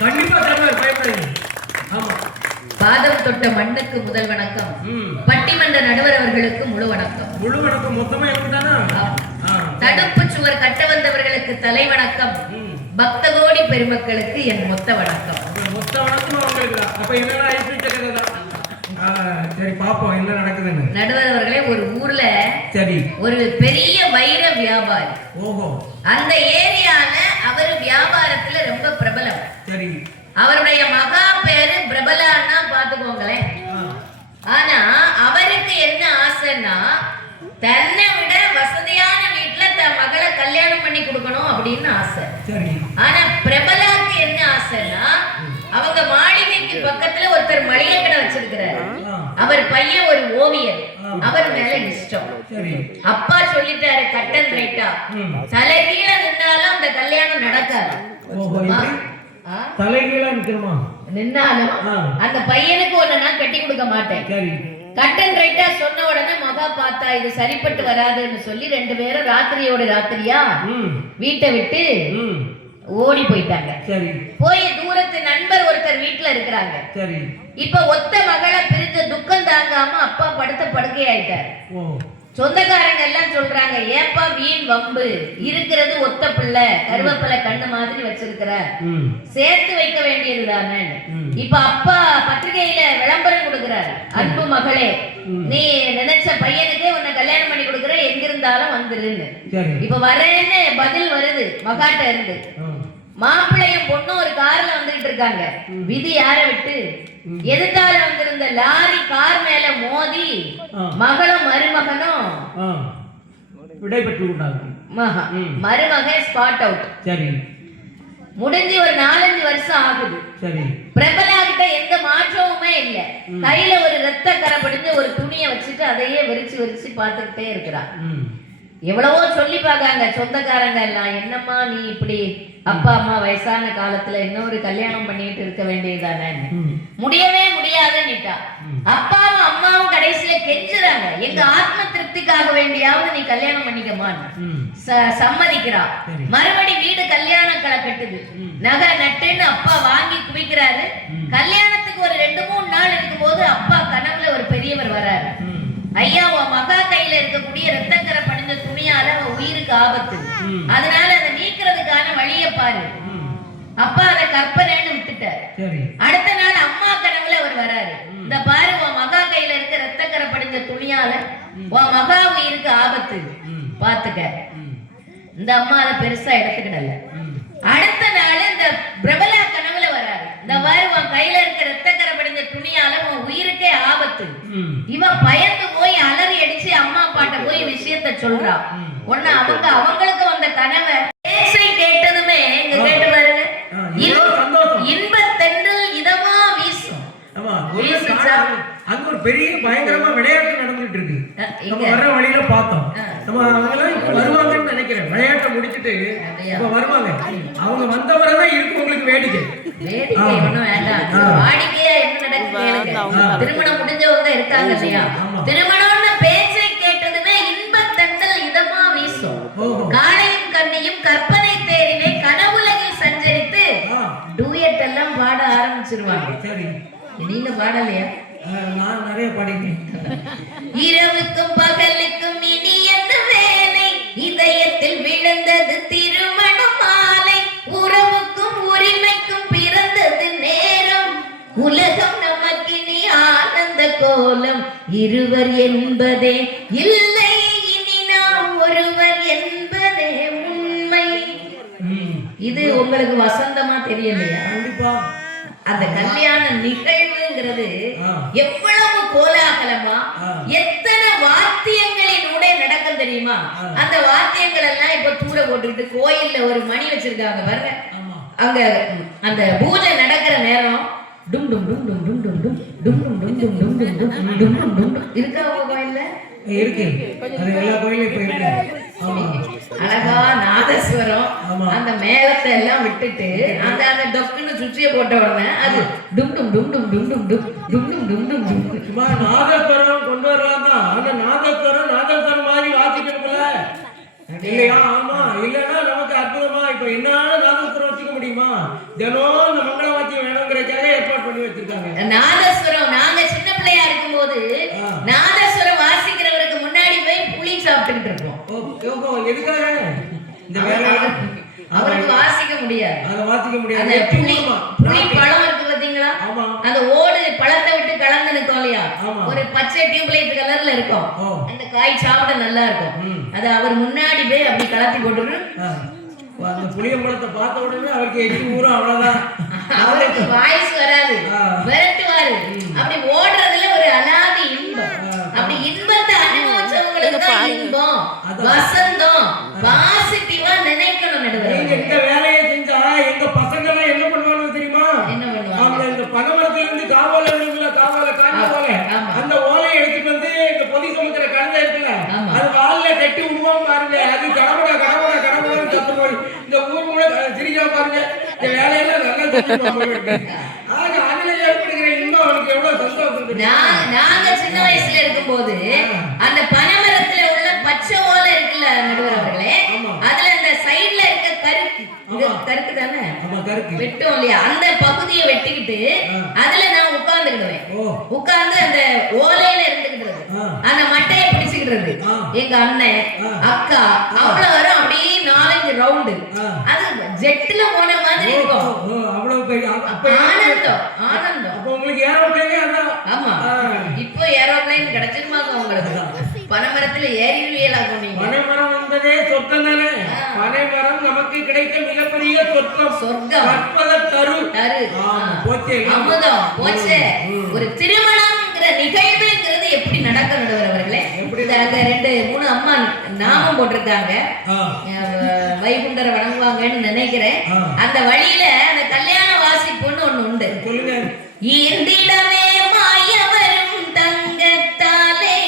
கண்டிப்பா தருவார், பயப்படாதீங்க. ஆமா. பாதம் தொட்ட மண்ணுக்கு முதல் வணக்கம். பட்டிமன்ற நடுவர் அவர்களுக்கு முழு வணக்கம். முழு வணக்கம் மொத்தமா எப்படிதானா? தடுப்பு சுவர் கட்ட வந்தவர்களுக்கு தலை வணக்கம். பக்த கோடி பெருமக்களுக்கு என் மொத்த வணக்கம். மொத்த வணக்கம் உங்களுக்கு. அப்ப என்னடா ஐபிஎல் சரி பாப்போம் என்ன நடக்குதுன்னு. நடுவர் அவர்களே, ஒரு ஊர்ல சரி ஒரு பெரிய வைர வியாபாரி. ஓஹோ. அந்த ஏரியால அவர் வியாபாரத்துல ரொம்ப பிரபலம். சரி. அவருடைய மகா பேரு பிரபலான்னா பாத்துக்கோங்களேன். ஆனா அவருக்கு என்ன ஆசைன்னா, தன்னை விட வசதியான வீட்டுல தன் மகளை கல்யாணம் பண்ணி கொடுக்கணும் அப்படின்னு ஆசை. ஆனா பிரபலாக்கு என்ன ஆசைன்னா, அவங்க மாளிகைக்கு பக்கத்துல ஒருத்தர் மளிகை கடை வச்சிருக்கிறாரு. அவர் பையன் ஒரு ஓவியர். அவர் மேல இஷ்டம். அப்பா சொல்லிட்டாரு, கட்டன் ரைட்டா தலைகீழ நின்னாலும் அந்த கல்யாணம் நடக்காது. தலைகீழா நின்னாலும் அந்த பையனுக்கு ஒண்ணு நான் கட்டி கொடுக்க மாட்டேன். கட்டன் ரைட்டா சொன்ன உடனே மகா பார்த்தா இது சரிப்பட்டு வராதுன்னு சொல்லி 2 பேரும் ராத்திரியோட ராத்திரியா வீட்டை விட்டு ஓடி போயிட்டாங்க. சரி. போய் தூரத்து நண்பர் ஒருத்தர் வீட்டுல இருக்கிறாங்க. சரி. இப்ப ஒத்த மகளை பிரிஞ்ச துக்கம் தாங்காம அப்பா படுத்த படுக்கை ஆயிட்டாரு. சொந்தக்காரங்க எல்லாம் சொல்றாங்க, ஏப்பா வீண் வம்பு, இருக்கிறது ஒத்த பிள்ளை, கருவேப்பிலை கண்ணு மாதிரி வச்சிருக்கிற, சேர்த்து வைக்க வேண்டியது தானே. இப்ப அப்பா பத்திரிகையில விளம்பரம் கொடுக்கிறார், அன்பு மகளே, நீ நினைச்ச பையனுக்கே உன்னை கல்யாணம் பண்ணி கொடுக்குற, எங்கிருந்தாலும் வந்துருன்னு. இப்ப வரேன்னு பதில் வருது மகாட்ட இருந்து. மாப்பிள்ளையும் பொண்ணும் ஒரு கார்ல வந்துட்டு இருக்காங்க. விதி யார விட்டு எதிர்த்தால வந்திருந்த லாரி கார் மேல மோதி மகளும் மருமகனும் விடைபெற்று மருமகன் ஸ்பாட் அவுட். சரி. முடிஞ்சு ஒரு 4-5 வருஷம் ஆகுது. சரி. பிரபலா கிட்ட எந்த மாற்றமுமே இல்ல. கையில ஒரு ரத்த கரை படிஞ்ச ஒரு துணியை வச்சுட்டு அதையே விரிச்சு விரிச்சு பார்த்துக்கிட்டே இருக்கிறான். எவ்வளவோ சொல்லி பார்க்காங்க சொந்தக்காரங்க எல்லாம், என்னம்மா நீ இப்படி அப்பா அம்மா வயசான காலத்துல இன்னொரு கல்யாணம் பண்ணிட்டு இருக்க வேண்டியதானே. முடியவே முடியாதுன்னுட்டா. அப்பாவும் அம்மாவும் கடைசியில கெஞ்சுறாங்க, எங்க ஆத்ம திருப்திக்காக வேண்டியாவது நீ கல்யாணம் பண்ணிக்கமான்னு சம்மதிக்கிறா. மறுபடி வீடு கல்யாண களை கட்டுது. நகை நட்டுன்னு அப்பா வாங்கி குவிக்கிறாரு. கல்யாணத்துக்கு ஒரு 2-3 நாள் இருக்கும் போது அப்பா கனவுல ஒரு பெரியவர் வராரு. ஐயா, உன் மகா கையில இருக்கக்கூடிய ரத்தக்கரை படிஞ்ச துணியால உயிருக்கு ஆபத்து, அதனால அதை நீக்கிறதுக்கான வழிய பாரு. அப்பா அதை கற்பனைன்னு விட்டுட்டாரு. அடுத்த நாள் அம்மா கனவுல அவர் வராரு. இந்த பாரு, உன் மகா கையில இருக்க ரத்தக்கரை படிஞ்ச துணியால உன் மகா உயிருக்கு ஆபத்து, பாத்துக்க. இந்த அம்மா அதை பெருசா எடுத்துக்கிடல. அடுத்த நாள் இந்த பிரபலா கனவுல வராரு. இந்த பாரு, உன் கையில இருக்க ரத்தக்கரை படிஞ்ச துணியால உன் உயிருக்கே ஆபத்து. இவன் பயந்து போய் அலறி அடிச்சு அம்மா அப்பாட்ட போய் விஷயத்த சொல்றா. உடனே அவங்களுக்கு வந்த கனவை பேச்சை கேட்டதுமே இங்க கேட்டு பாருங்க, இன்பத்தென்றல் இதமா வீசும். அங்க ஒரு பெரிய பயங்கரமா விளையாட்டு நடந்துட்டு இருக்கு. நம்ம வர்ற வழியில பார்த்தோம். நம்ம அவங்க வருவாங்கன்னு நினைக்கிறேன். விளையாட்டை முடிச்சுட்டு இப்ப வருவாங்க. அவங்க வந்தவரதான் இருக்கு உங்களுக்கு வேடிக்கை. ஒண்ணும் வேண்டாம், வாடிக்கையா என்ன நடக்குது. திருமணம் முடிஞ்சவங்க இருக்காங்க இல்லையா, திருமணம்னு பேச்சை கேட்டதுமே இன்பத்தென்றல் இதமா வீசும். காளையும் கண்ணியும் கற்பனை தேரிலே கனவுலகில் சஞ்சரித்து டூயட் எல்லாம் பாட ஆரம்பிச்சிருவாங்க. சரி. நீங்க பாடலையா? நான் நிறைய பாடிட்டேன். இரவுக்கும் பகலுக்கும் இனி என்ன வேலை, இதயத்தில் விழுந்தது திருமண மாலை, உறவுக்கும் உரிமைக்கும் பிறந்தது நேரம், உலகம் நமக்கு நீ ஆனந்த கோலம், இருவர் என்பதே இல்லை இனி நாம் ஒருவர் என்பதே உண்மை. இது உங்களுக்கு வசந்தமா தெரியலையா? கண்டிப்பா. அந்த கல்யாண நிகழ்வுங்கிறது எவ்வளவு கோலாகலமா, எத்தனை வாத்தியங்களின் உடைய நடக்கும் தெரியுமா? அந்த வாத்தியங்கள் எல்லாம் இப்ப தூர போட்டுக்கிட்டு கோயில்ல ஒரு மணி வச்சிருக்காங்க பாருங்க. அங்க அந்த பூஜை நடக்கிற நேரம் டும் டும் டும் டும் டும் டும் டும் டும் டும் டும் டும் டும் டும் டும் டும் டும் டும் இருக்கா உங்க கோயில்ல? இருக்கு. அது எல்லா கோயிலும் இப்ப இருக்கு. அழகா நாதஸ்வரம், அந்த மேளத்தை எல்லாம் விட்டுட்டு அந்த அந்த டொக்குன்னு சுற்றிய போட்ட உடனே அது டும் டும் டும் டும் டும் டும் டும் டும் டும் டும் டும் டும். சும்மா நாதஸ்வரம் கொண்டு வரலாம் தான். அந்த நாதஸ்வரம் மாதிரி வாசிக்கணும்ல இல்லையா? ஆமா. இல்லைன்னா நமக்கு அற்புதமா இப்ப என்னால நாதஸ்வரம் வச்சுக்க முடியுமா? தினம் இந்த மங்கள நாதஸ்வரம் நாங்க சின்ன பிள்ளையா இருக்கும்போது நாதஸ்வரம் வாசிக்கிறவருக்கு முன்னாடி போய் புளி சாப்பிட்டுட்டு இருப்போம். எதுக்காக? இந்த வேலை அவருக்கு வாசிக்க முடியாது. அத வாசிக்க முடியாது. அந்த புளி பழம் இருக்கு பாத்தீங்களா? அந்த ஓடு பழத்தை விட்டு கலந்து நிக்கும் இல்லையா? ஒரு பச்சை டியூப்லைட் கலர்ல இருக்கும். அந்த காய் சாப்பிட நல்லா இருக்கும். அது அவர் முன்னாடி போய் அப்படி கலத்தி போட்டுட்டு அந்த புளியம்பழத்தை பார்த்த உடனே அவருக்கு எச்சி ஊரும். அவ்வளவுதான். அவருக்கு வாய்ஸ் வராது, விரட்டுவாரு. அப்படி ஓடுறதுல ஒரு அலாதி இன்பம். அப்படி இன்பத்தை அனுபவிச்சவங்களுக்கு தான் இன்பம், வசந்தம், பாசிட்டிவா நினைக்கணும். நடுவர் இந்த வேலையை செஞ்சா எங்க பசங்க எல்லாம் என்ன பண்ணுவாங்க தெரியுமா? என்ன பண்ணுவாங்க? அவங்க இந்த பனைமரத்துல இருந்து காவால இருக்குல்ல, காவால காஞ்ச ஓலை, அந்த ஓலையை எடுத்துட்டு வந்து இந்த பொதி சமுத்திர கலந்த இருக்குல்ல, அது வால்ல கட்டி உருவாம பாருங்க. அது கடவுட கடவுட கடவுட சத்து போய் இந்த ஊர் கூட சிரிக்காம பாருங்க. இந்த வேலையெல்லாம் நல்லா செஞ்சுருவாங்க. ஆக அதுல ஏற்படுகிற இன்னும் அவனுக்கு எவ்வளவு சந்தோஷம். நாங்க சின்ன வயசுல இருக்கும்போது அந்த பனைமரத்துல உள்ள பச்சை ஓலை இருக்குல்ல நடுவர் அவர்களே, அதுல அந்த சைடுல இருக்க கருக்கு தானே வெட்டும் இல்லையா, அந்த பகுதியை வெட்டிக்கிட்டு அதுல நான் உட்கார்ந்துக்கிடுவேன். உட்கார்ந்து அந்த ஓலையில இருந்துகிட்டு அந்த மட்டையை பிடிச்சுக்கிட்டு எங்க அண்ணன் அக்கா அவ்வளவு வரும். அப்படியே 4-5 ரவுண்டு அது ஜெட்ல போன மாதிரி இருக்கும். ஆனந்தம் ஆனந்தம். உங்களுக்கு ஏரோப்ளேனே அதான். ஆமா, இப்போ ஏரோப்ளேன் கிடைச்சிருமாங்க உங்களுக்கு? பனைமரத்துல ஏறிடுவீங்களா? பனைமரம் என்பதே சொர்க்கம் தானே. பனைமரம் நமக்கு கிடைத்த மிகப்பெரிய சொர்க்கம். சொர்க்கம் தரு அமுதம் போச்சே. ஒரு திருமணம்ங்கிற நிகழ்வுங்கிறது எப்படி நடக்க நடுவர்களே? எனக்கு 2-3 அம்மா நாமம் போட்டிருக்காங்க. வைகுண்டரை வணங்குவாங்கன்னு நினைக்கிறேன். அந்த வழியில அந்த கல்யாண வாசிப்புன்னு ஒண்ணு உண்டு. ஈண்டிடமே மாயவரும் தங்கத்தாலே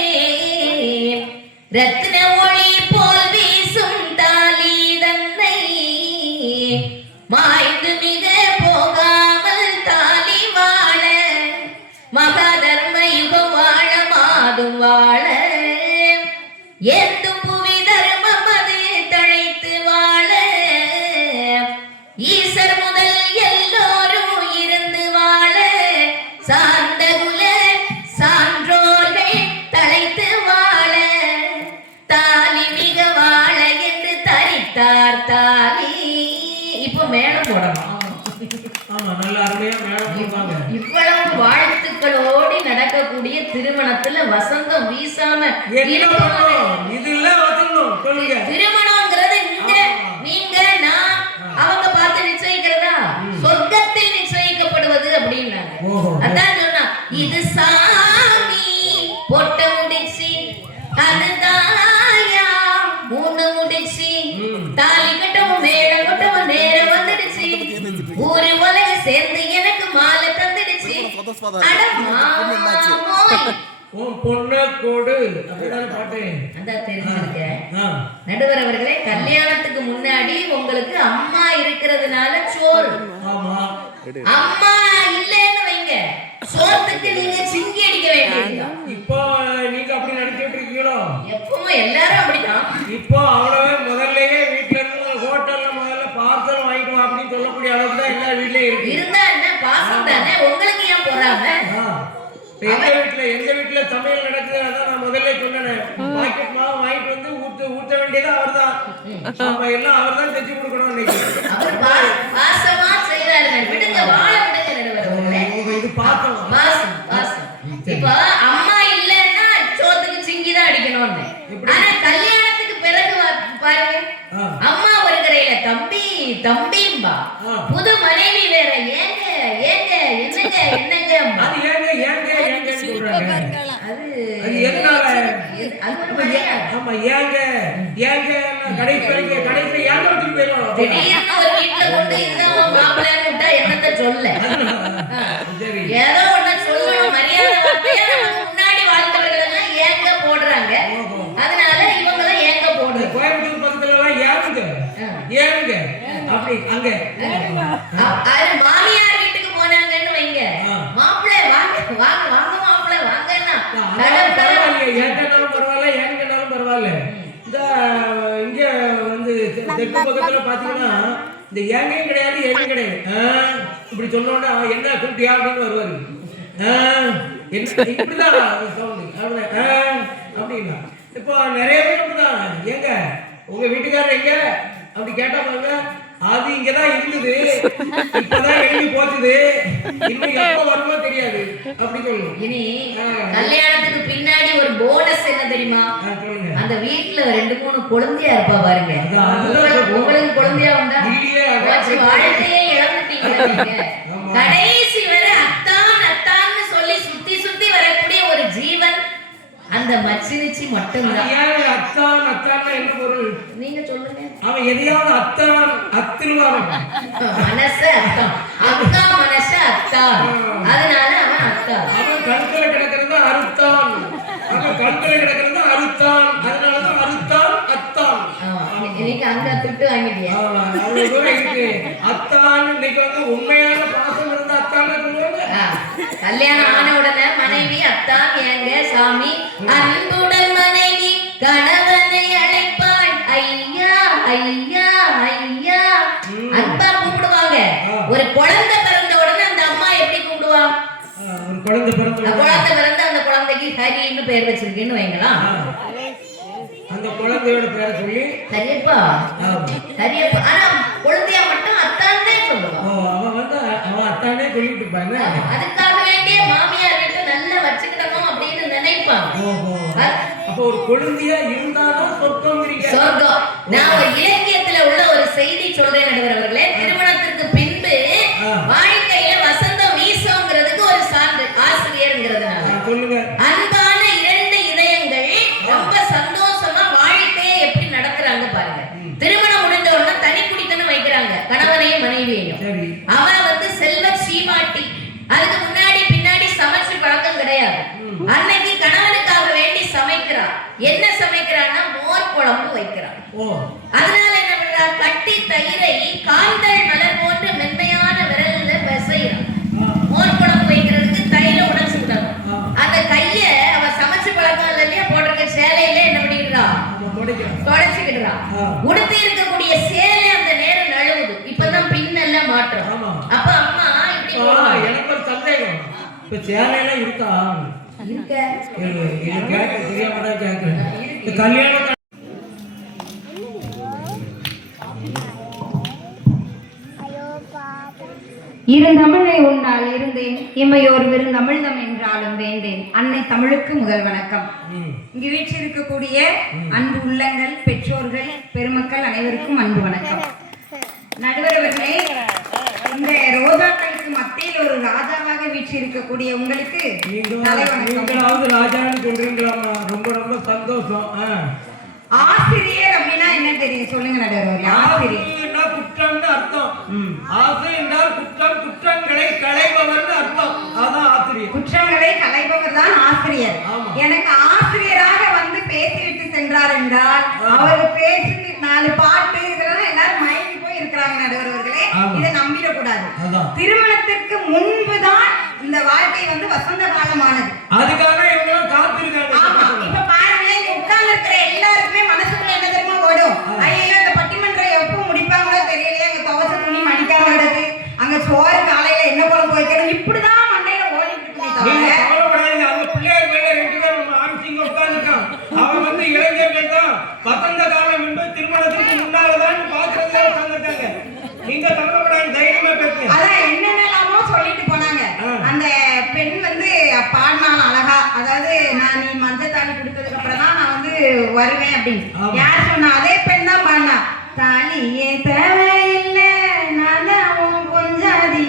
ரத்ன ஒளி போல் வீசும் தாலி தன்னை மாய்ந்து மிக போகாமல் தாலி வாழ மகாதர்ம யுகம் வாழ மாதும் வாழ எந்தும் புவி தர்மம் அது தழைத்து வாழ ஈசர் முதல் எல்லோரும் இருந்து வாழ சார்ந்த குல சான்றோர்கள் தழைத்து வாழ தாலி மிக வாழ என்று தரித்தார் தாலி. இப்போ மேளம் போடணும். இவ்வளவு வாழ்த்துக்களோடு நடக்கக்கூடிய திருமணத்துல வசந்தம் வீசாம திருமணம்ங்கிறது இங்க நீங்க நான் அவங்க பார்த்து நிச்சயிக்கிறதா? சொர்க்கத்தில் நிச்சயிக்கப்படுவது அப்படின்னாங்க. அதான் சொன்னா இது சாமி பொட்ட முடிச்சு அது தாயா 3 முடிச்சு தாலி கட்டவும் மேடம் கட்டவும் நேரம் வந்துடுச்சு ஊரு உலக சேர்ந்து எனக்கு மாலை தந்துடுச்சு. நடுவர் அவர்களே, கல்யாணத்துக்கு முன்னாடி உங்களுக்கு அம்மா இருக்கிறதுனால சோறு, அம்மா இல்லன்னு வைங்க சோத்துக்கு நீங்க சிங்கி அடிக்க வேண்டியது. இப்போ நீங்க அப்படி நினைச்சிட்டு இருக்கீங்களோ? எப்பவும் எல்லாரும் அப்படிதான். இப்போ அவ்வளவே முதல்லயே வீட்டுல இருந்து ஹோட்டல்ல முதல்ல பார்சல் வாங்கிட்டு வா அப்படின்னு சொல்லக்கூடிய அளவுக்கு தான் எல்லா வீட்லயும் இருக்கு. இருந்தா என்ன பாசம் தானே, உங்களுக்கு ஏன் போறாங்க? எங்க வீட்டுல சமையல் நடக்குது. அதான் நான் முதல்ல சொன்னேன், பாக்கெட் மாவு வாங்கிட்டு வந்து ஊத்த வேண்டியது அவர்தான். நம்ம எல்லாம் அவர்தான் செஞ்சு கொடுக்கணும். அவர் பாசமா செய்யறாரு. விடுங்க, வாழ விடுங்க நடுவர்களே. இது பாசம் பாசம் பாசம். இப்ப அம்மா இல்லன்னா சோத்துக்கு சிங்கி தான் அடிக்கணும்னு. ஆனா கல்யாணத்துக்கு பிறகு பாருங்க, அம்மா ஒரு கரையில தம்பி தம்பிம்பா, புது மனைவி வேற ஏங்க ஏங்க என்னங்க என்னங்க. அது ஏங்க ஏங்க ஏங்க சொல்றாங்க. அது எதனால? ஆமா ஏங்க ஏங்க கடைசி ஏங்க வந்து போயிடும். திடீர்னு ஒரு வீட்டுல கொண்டு இருந்தா மாப்பிள்ளைன்னு விட்டா என்னத்த சொல்ல? ஏதோ ஒண்ணு சொல்லணும், மரியாதை வார்த்தையா. நமக்கு முன்னாடி வாழ்ந்தவர்கள் எல்லாம் ஏங்க போடுறாங்க, அதனால இவங்களும் ஏங்க போடுறாங்க. கோயம்புத்தூர் பக்கத்துல எல்லாம் ஏங்க ஏங்க அப்படி அங்க மாமியார் வீட்டுக்கு போனாங்கன்னு வைங்க, மாப்பிள்ளை வாங்க வாங்க வாங்க மாப்பிள்ளை வாங்கன்னா ஏங்கனாலும் பரவாயில்ல ஏங்கனாலும் பரவாயில்ல. இந்த இங்க வந்து தெற்கு பக்கத்துல பாத்தீங்கன்னா இந்த ஏங்கையும் கிடையாது ஏங்க கிடையாது. இப்படி சொன்னோட என்ன கூட்டியா அப்படின்னு வருவாரு. இப்படிதான் சவுண்டு அப்படின்னா இப்போ நிறைய பேர் அப்படிதான். ஏங்க உங்க வீட்டுக்காரர் எங்க அப்படி கேட்டா பாருங்க, அது இங்கதான் இருந்தது, இப்பதான் எழுதி போச்சுது, இன்னும் எப்ப வருமோ தெரியாது அப்படி சொல்லுவோம். இனி கல்யாணத்துக்கு பின்னாடி ஒரு போனஸ் என்ன தெரியுமா? அந்த வீட்டுல 2-3 குழந்தையா இருப்பா பாருங்க. உங்களுக்கு குழந்தையா வந்தா வாழ்க்கையே இழந்துட்டீங்க. கடைசி வரை அத்தான் அத்தான்னு சொல்லி சுத்தி சுத்தி வரக்கூடிய ஒரு ஜீவன் அந்த மச்சினிச்சி மட்டும்தான். அத்தான் அத்தான் என்ன பொருள் நீங்க சொல்லுங்க. அவன் எதையாவது அத்தான் அத்திருவான், மனச அத்தான், அக்கா மனச அத்தான், அதனால அவன் அத்தான். அவன் கழுத்துல கிடக்கிறது அறுத்தான், அவன் கழுத்துல கிடக்கிறது அறுத்தான், அதனாலதான் அறுத்தான் அத்தான். இன்னைக்கு அங்க திட்டு வாங்கிட்டியா? அத்தான் இன்னைக்கு வந்து உண்மையான பாசம் இருந்த அத்தான் சொல்லுவாங்க. கல்யாணம் ஆன உடனே மனைவி அத்தான் ஏங்க சாமி, அன்புடன் மனைவி கணவனை அழைப்பாள் ஐயா ஐயா ஐயா, அன்பா கூப்பிடுவாங்க. ஒரு குழந்தை பிறந்த உடனே அந்த அம்மா எப்படி கூப்பிடுவாங்க? ஒரு குழந்தை பிறந்து அந்த குழந்தைக்கு ஹரின்னு பேர் வச்சிருக்கேன்னு வைங்களா, அந்த குழந்தையோட பேரை சொல்லி ஹரியப்பா ஹரியப்பா. ஆனா குழந்தையா மட்டும் அத்தானே சொல்லுவான். அவன் அத்தானே சொல்லிட்டு இருப்பாங்க. அதுக்காக வேண்டிய மாமியார் வீட்டுல நல்லா வச்சுக்கிடணும் அப்படின்னு நினைப்பான். அப்போ ஒரு குழந்தையா இருந்தாலும் சொர்க்கம். சொர்க்கம். நான் ஒரு இலக்கியத்துல உள்ள ஒரு செய்தி சொல்றேன் நடுவர் அவர்களே. திருமணத்திற்கு பின்பு வாழ்க்கையில வசந்தம் வீசுங்கிறதுக்கு ஒரு சான்று ஆசிரியர்ங்கிறதுனால சொல்லுங்க. அன்பான 2 இதயங்கள் ரொம்ப சந்தோஷமா வாழ்க்கையை எப்படி நடத்துறாங்க பாருங்க. திருமணம் முடிஞ்ச உடனே தனி குடித்தனம் வைக்கிறாங்க கணவனையும் மனைவியையும். அவன் வந்து செல்வ சீமாட்டி, அதுக்கு முன்னாடி பின்னாடி சமைச்சு பழக்கம் கிடையாது. அன்னைக்கு கணவனுக்காக வேண்டி சமைக்கிறான். என்ன சமைக்கிறான்னா மோர் குழம்பு வைக்கிறான். அதனால என்ன பண்றான்? கட்டி தயிரை காந்தல் மலர் போன்ற மென்மையான விரல்ல பிசைறான். மோர் குழம்பு வைக்கிறதுக்கு தயிரை உடைச்சு விடணும். அந்த கைய அவ சமைச்சு பழக்கம் இல்லையா, போட்டிருக்க சேலையில என்ன பண்ணிக்கிறான்? தொடச்சுக்கிட்டுறான். உடுத்தி இருக்கக்கூடிய சேலை அந்த நேரம் நழுவுது. இப்பதான் பின்னெல்லாம் மாற்றம். அப்ப அம்மா இப்படி எனக்கு ஒரு சந்தேகம், இப்ப சேலையெல்லாம் இருக்கா? கல்யாணம் இருந்தமிழை உண்டால் இருந்தேன் இமையோர் விருந்தமிழ்தம் என்றாலும் வேண்டேன். அன்னை தமிழுக்கு முதல் வணக்கம். இங்கு வீற்றிருக்கக்கூடிய அன்பு உள்ளங்கள், பெற்றோர்கள், பெருமக்கள் அனைவருக்கும் அன்பு வணக்கம். நடுவர் அவர்களே, இந்த ரோஜாக்களுக்கு மத்தியில் ஒரு ராஜாவாக வீற்றிருக்கக்கூடிய உங்களுக்கு ராஜான்னு சொல்றீங்களாமா? ரொம்ப ரொம்ப சந்தோஷம். ஆசிரியர் அப்படின்னா என்ன தெரியும் சொல்லுங்க நடுவர்? ஆசிரியர் குற்றம்னு அர்த்தம். ஆசை என்றால் குற்றம், குற்றங்களை களைபவர் அர்த்தம். அதான் ஆசிரியர். குற்றங்களை களைபவர் தான் ஆசிரியர். எனக்கு ஆசிரியராக வந்து பேசிவிட்டு சென்றார் என்றால் அவர் பேசி 4 பாட்டு இதெல்லாம் எல்லாரும் மயங்கி போய் இருக்கிறாங்க நடுவர்களே. இதை நம்பிடக்கூடாது. திருமணத்திற்கு முன்புதான் இந்த வாழ்க்கை வந்து வசந்த காலமானது. அதுக்காக இவங்களும் காத்திருக்காங்க. இப்ப பாருங்க, இங்க உட்கார்ந்து இருக்கிற எல்லாருக்குமே மனசுக்குள்ள என்ன தெரியுமா ஓடும்? ஐயோ இந்த பட்டிமன்றம் எப்ப முடிப்பாங்களோ தெரியலையே, அங்க துவச்ச துணி மடிக்காம கிடக்கு, அங்க சோறு காலையில என்ன குழம்பு வைக்கணும், இப்படிதான் மண்டையில ஓடிட்டு இருக்குமே தவிர பிள்ளையார் மேல 2 பேர் நம்ம ஆமிச்சிங்க உட்கார்ந்துருக்கான். அவன் வந்து இளைஞர்கள் தான் வசந்த காலம் என்பது திருமணத்துக்கு முன்னாலதான் பாக்குறதுல உட்கார்ந்துட்டாங்க. நீங்க தமிழப்படாது தைரியமா பேசுங்க. அதான் என்னென்னலாமோ சொல்லிட்டு போனாங்க. அந்த பெண் வந்து பாடினான் அழகா, அதாவது நான் நீ மஞ்சள் தாலி கொடுத்ததுக்கு அப்புறம் தான் நான் வந்து வருவேன் அப்படின்னு. யார் சொன்னா? அதே பெண் தான் பாடினா. தாலியே தேவையில்லை, நான் கொஞ்சாதி,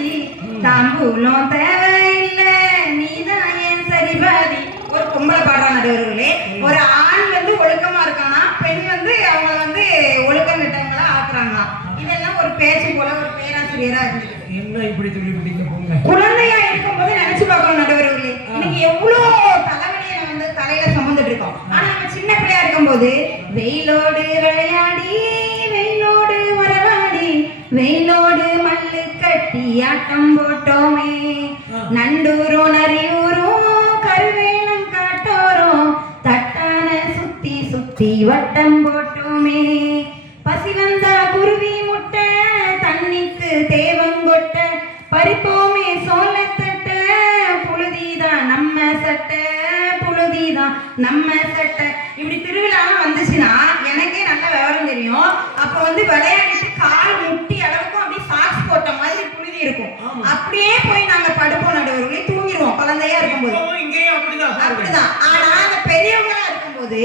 தாம்பூலம் தேவையில்லை, நீதான் ஏன் சரிபாதி. ஒரு பொம்பளை பாடுறான் நடுவர்களே. ஒரு ஆண் வந்து ஒழுக்கமா இருக்கானா, பெண் வந்து அவங்க வந்து ஒழுக்கம் கிட்டவங்களா ஆக்குறாங்களா. இதெல்லாம் ஒரு பேச்சு போல ஒரு பேராசிரியரா இருந்தது. என்ன இப்படி சொல்லி பிடிக்க போங்க? குழந்தையா இருக்கும்போது நினைச்சு பார்க்கணும் நடுவர்களே, இன்னைக்கு எவ்வளவு தலைவலியை நம்ம வந்து தலையில சுமந்துட்டு இருக்கோம். ஆனா நம்ம சின்ன பிள்ளையா இருக்கும்போது வெயிலோடு விளையாடி, வெயிலோடு வரவாடி, வெயிலோடு மல்லு கட்டி ஆட்டம் போட்டோமே, நண்டூரும் நரியூரும் கருவேலம் காட்டோரும் தட்டான சுத்தி சுத்தி வட்டம் போட்டோமே, பசி வந்தா குருவி முட்டை தண்ணிக்கு தேவங்கொட்ட பறிப்போமே சோளத்தட்ட, புழுதி நம்ம சட்டை இப்படி திருவிழாலாம் வந்துச்சுன்னா எனக்கே நல்ல விவரம் தெரியும். அப்ப வந்து விளையாடிட்டு கால் முட்டி அளவுக்கும் அப்படியே சாக்ஸ் போட்ட மாதிரி புழுதி இருக்கும். அப்படியே போய் நாங்க படுப்போம், நடுவர்களே தூங்கிடுவோம் குழந்தையா இருக்கும்போது. அப்படிதான். ஆனா அந்த பெரியவங்களா இருக்கும்போது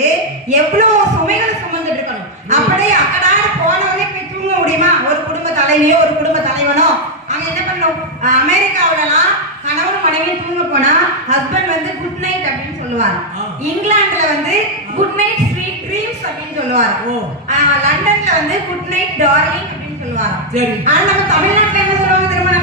எவ்வளவு சுமைகளை சுமந்துட்டு இருக்கணும். அப்படியே அக்கடான போனவனே போய் தூங்க முடியுமா? ஒரு குடும்ப தலைவியோ ஒரு குடும்ப தலைவனோ அங்க என்ன பண்ணோம்? அமெரிக்காவிலலாம் கணவன் மனைவியும் தூங்க போனா ஹஸ்பண்ட் வந்து குட் நைட் அப்படின்னு சொல்லுவாங்க. இங்கிலாந்துல வந்து குட் நைட் ஸ்வீட் ட்ரீம்ஸ் அப்படின்னு சொல்லுவாங்க. லண்டன்ல வந்து குட் நைட் டார்லிங் அப்படின்னு சொல்லுவாங்க. ஆனா நம்ம தமிழ்நாட்டுல என்ன சொல்லுவாங்க தெரியுமா?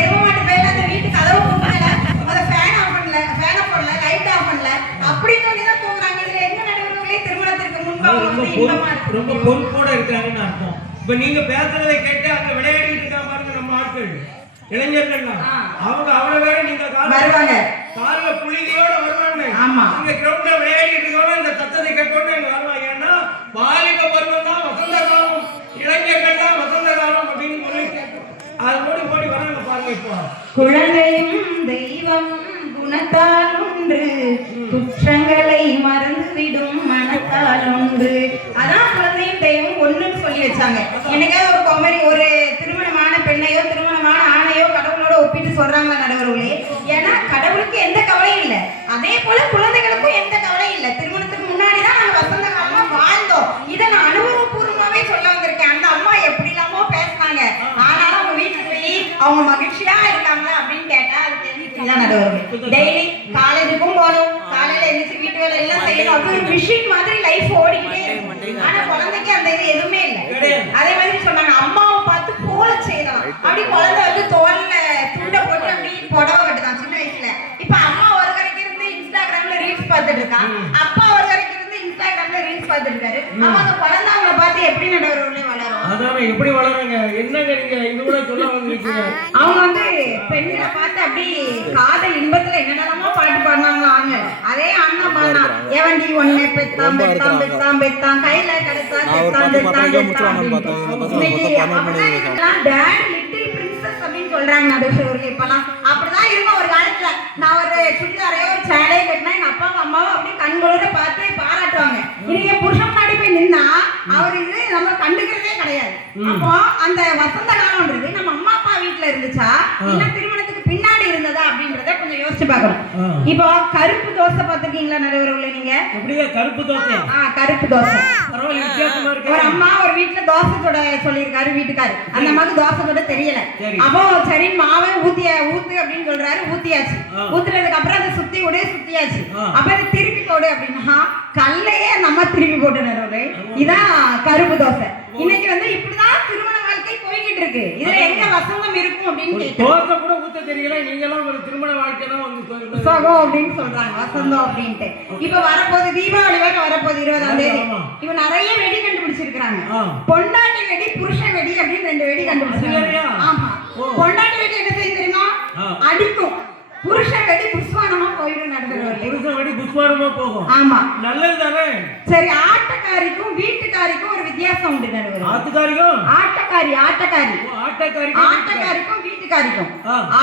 எரும மாட்டு பேர்ல அந்த வீட்டு கதவு கூட்டல, அத ஃபேன் ஆஃப் பண்ணல, ஃபேனை போடல, லைட் ஆஃப் பண்ணல, அப்படி சொல்லி தான் தூங்குறாங்க. இதுல எங்க நடுவர்களே திருமணத்திற்கு முன்பாக வந்து இன்பமா இருக்கு, ரொம்ப பொறுப்போட இருக்காங்கன்னு அர்த்தம். இப்ப நீங்க பேசுறதை கேட்டு அங்க விளையாடிட்டு இருக்கா பாருங்க நம்ம ஆட்கள், இளைஞர்கள்லாம். அவங்க அவ்வளவு வேற நீங்க வருவாங்க, கால்ல புழுதியோட வருவாங்க. ஆமா, நீங்க கிரவுண்ட்ல விளையாடிட்டு இருக்கவங்க இந்த சத்தத்தை கேட்டோன்னு இங்க வருவாங்க. ஏன்னா வாலிப பருவம் தான் வசந்த காலம், இளைஞர்கள் தான் வசந்த காலம் அப்படின்னு சொல்லி அது ஓடி ஓடி வராங்க பாருங்க. இப்போ குழந்தையும் தெய்வம் குணத்தால் ஒன்று, குற்றங்களை மறந்துவிடும் மனத்தால் ஒன்று. அதான் குழந்தையும் தெய்வம் ஒண்ணுன்னு சொல்லி வச்சாங்க. எனக்காவது ஒரு குமரி ஒரு திருமணமான பெண்ணையோ திருமணமான ஆணையோ கடவுளோட ஒப்பிட்டு சொல்றாங்களா நடுவர்களே? ஏன்னா கடவுளுக்கு எந்த கவலையும் இல்லை, அதே போல குழந்தைகளுக்கும் எந்த கவலையும் இல்லை. திருமணத்துக்கு முன்னாடிதான் நாங்க வசந்த காலமா வாழ்ந்தோம். இதை நான் அனுபவபூர்வமாவே சொல்ல வந்திருக்கேன். அந்த அம்மா எப்படி இல்லாமோ பேசினாங்க, ஆனாலும் அவங்க வீட்டுக்கு போய் அவங்க மகிழ்ச்சியா இருக்காங்களா அப்படின்னு கேட்டா அது தெரிஞ்சுதான் நடுவர்களே. டெய்லி காலேஜுக்கும் போகணும், காலையில எழுந்திரிச்சு வீட்டு வேலை எல்லாம் செய்யணும். அப்படி ஒரு மிஷின் மாதிரி லைஃப் ஓடிக்கிட்டே இருக்கும். ஆனா குழந்தைக்கு அந்த இது எதுவுமே இல்லை. அதே மாதிரி சொன்னாங்க அம்மாவை பார்த்து போல செய்யலாம். அப்படி குழந்தை வந்து தோல்ல துண்டை போட்டு அப்படி புடவை கட்டுதான் சின்ன வயசுல. இப்ப அம்மா ஒரு கரைக்கு இருந்து இன்ஸ்டாகிராம்ல ரீல்ஸ் பார்த்துட்டு இருக்கான், அப்பா ஒரு கரைக்கு இருந்து இன்ஸ்டாகிராம்ல ரீல்ஸ் பார்த்துட்டு இருக்காரு. அப்ப அந்த குழந்தை அவங்களை பார்த்து எப்படி நடுவர்களே வளரும்? அதான் எப்படி வளருங்க? என்னங்க நீங்க இது கூட சொல்ல வந்திருக்கீங்க? அவங்க வந்து பெண்களை பார்த்து அப்படி காதல் இன்பத்துல என்னென்னமோ பாட்டு பாடினாங்களா ஆண்கள், அதே அண்ணா பாடினா எவண்டி ஒண்ணு பெத்தான் பெத்தான் பெத்தான் பெத்தான் கையில கிடைச்சா பெத்தான் பெத்தான் பெத்தான் இன்னைக்கு அப்படிதான் டேட் லிட்டில் பிரின்சஸ் அப்படின்னு சொல்றாங்க நடுவர்களே. இப்பெல்லாம் அப்படிதான் இருக்கும். ஒரு காலத்துல நான் ஒரு சுடிதாரையோ ஒரு சேலையோ கட்டினா எங்க அப்பாவும் அம்மாவும் அப்படியே கண்களோட பார்த்து பாராட்டுவாங்க. இன்னைக்கு புருஷன் முன்னாடி போய் நின்னா அவர் இது நம்ம கண்டுக்கிறதே கிடையாது. அப்போ அந்த வசந்த காலம்ன்றது நம்ம அம்மா அப்பா வீட்டுல இருந்துச்சா இல்ல திருமணத்துக்கு பின்னாடி இருந்ததா அப்படின்றத கொஞ்சம் யோசிச்சு பார்க்கணும். இப்போ கருப்பு தோசை பார்த்திருக்கீங்களா நடுவர்களே? நீங்க எப்படியா கருப்பு தோசை? கருப்பு தோசை வித்தியாசமா இருக்கு. ஒரு அம்மா ஒரு வீட்டுல தோசை சுட சொல்லியிருக்காரு வீட்டுக்காரு, அந்த அம்மாவுக்கு தோசை சுட தெரியல. அப்போ சரி மாவை ஊத்து அப்படின்னு சொல்றாரு, ஊத்தியாச்சு. ஊத்துறதுக்கு அப்புறம் அதை சுத்தி விட சுத்தியாச்சு. அப்ப அதை திருப்பி போடு அப்படின்னா கல்லையே நம்ம திருப்பி போட்டு நடுவர்களே. இதான் கருப்பு தோசை. இன்னைக்கு வந்து இப்படிதான் திருமண வாழ்க்கை போய்கிட்டு இருக்கு. இதுல எங்க வசந்தம் இருக்கும் அப்படின்னு தோசை கூட ஊத்த தெரியல, நீங்க எல்லாம் ஒரு திருமண வாழ்க்கையெல்லாம் வந்து சகம் அப்படின்னு சொல்றாங்க, வசந்தம் அப்படின்ட்டு. இப்ப வரப்போது தீபாவளி வேற வரப்போது 20ஆம் தேதி. இப்ப நிறைய வெடி கண்டுபிடிச்சிருக்காங்க. பொண்டாட்டி வெடி புருஷன் வெடி அப்படின்னு 2 வெடி கண்டுபிடிச்சிருக்காங்க. ஆமா, பொண்டாட்டி வெடி என்ன செய்யும் தெரியுமா? அடிக்கும். புருஷன் வெடி புஷ்வானமா போயிடும் நடுவர்களே. புருஷன் வெடி புஷ்வானமா போகும். ஆமா, நல்லது தானே. சரி, ஆட்டக்காரிக்கும் வீட்டுக்காரிக்கும் ஒரு வித்தியாசம் உண்டு நடுவர்களே. ஆட்டுக்காரிக்கும் ஆட்டக்காரிக்கும் வீட்டுக்காரிக்கும்.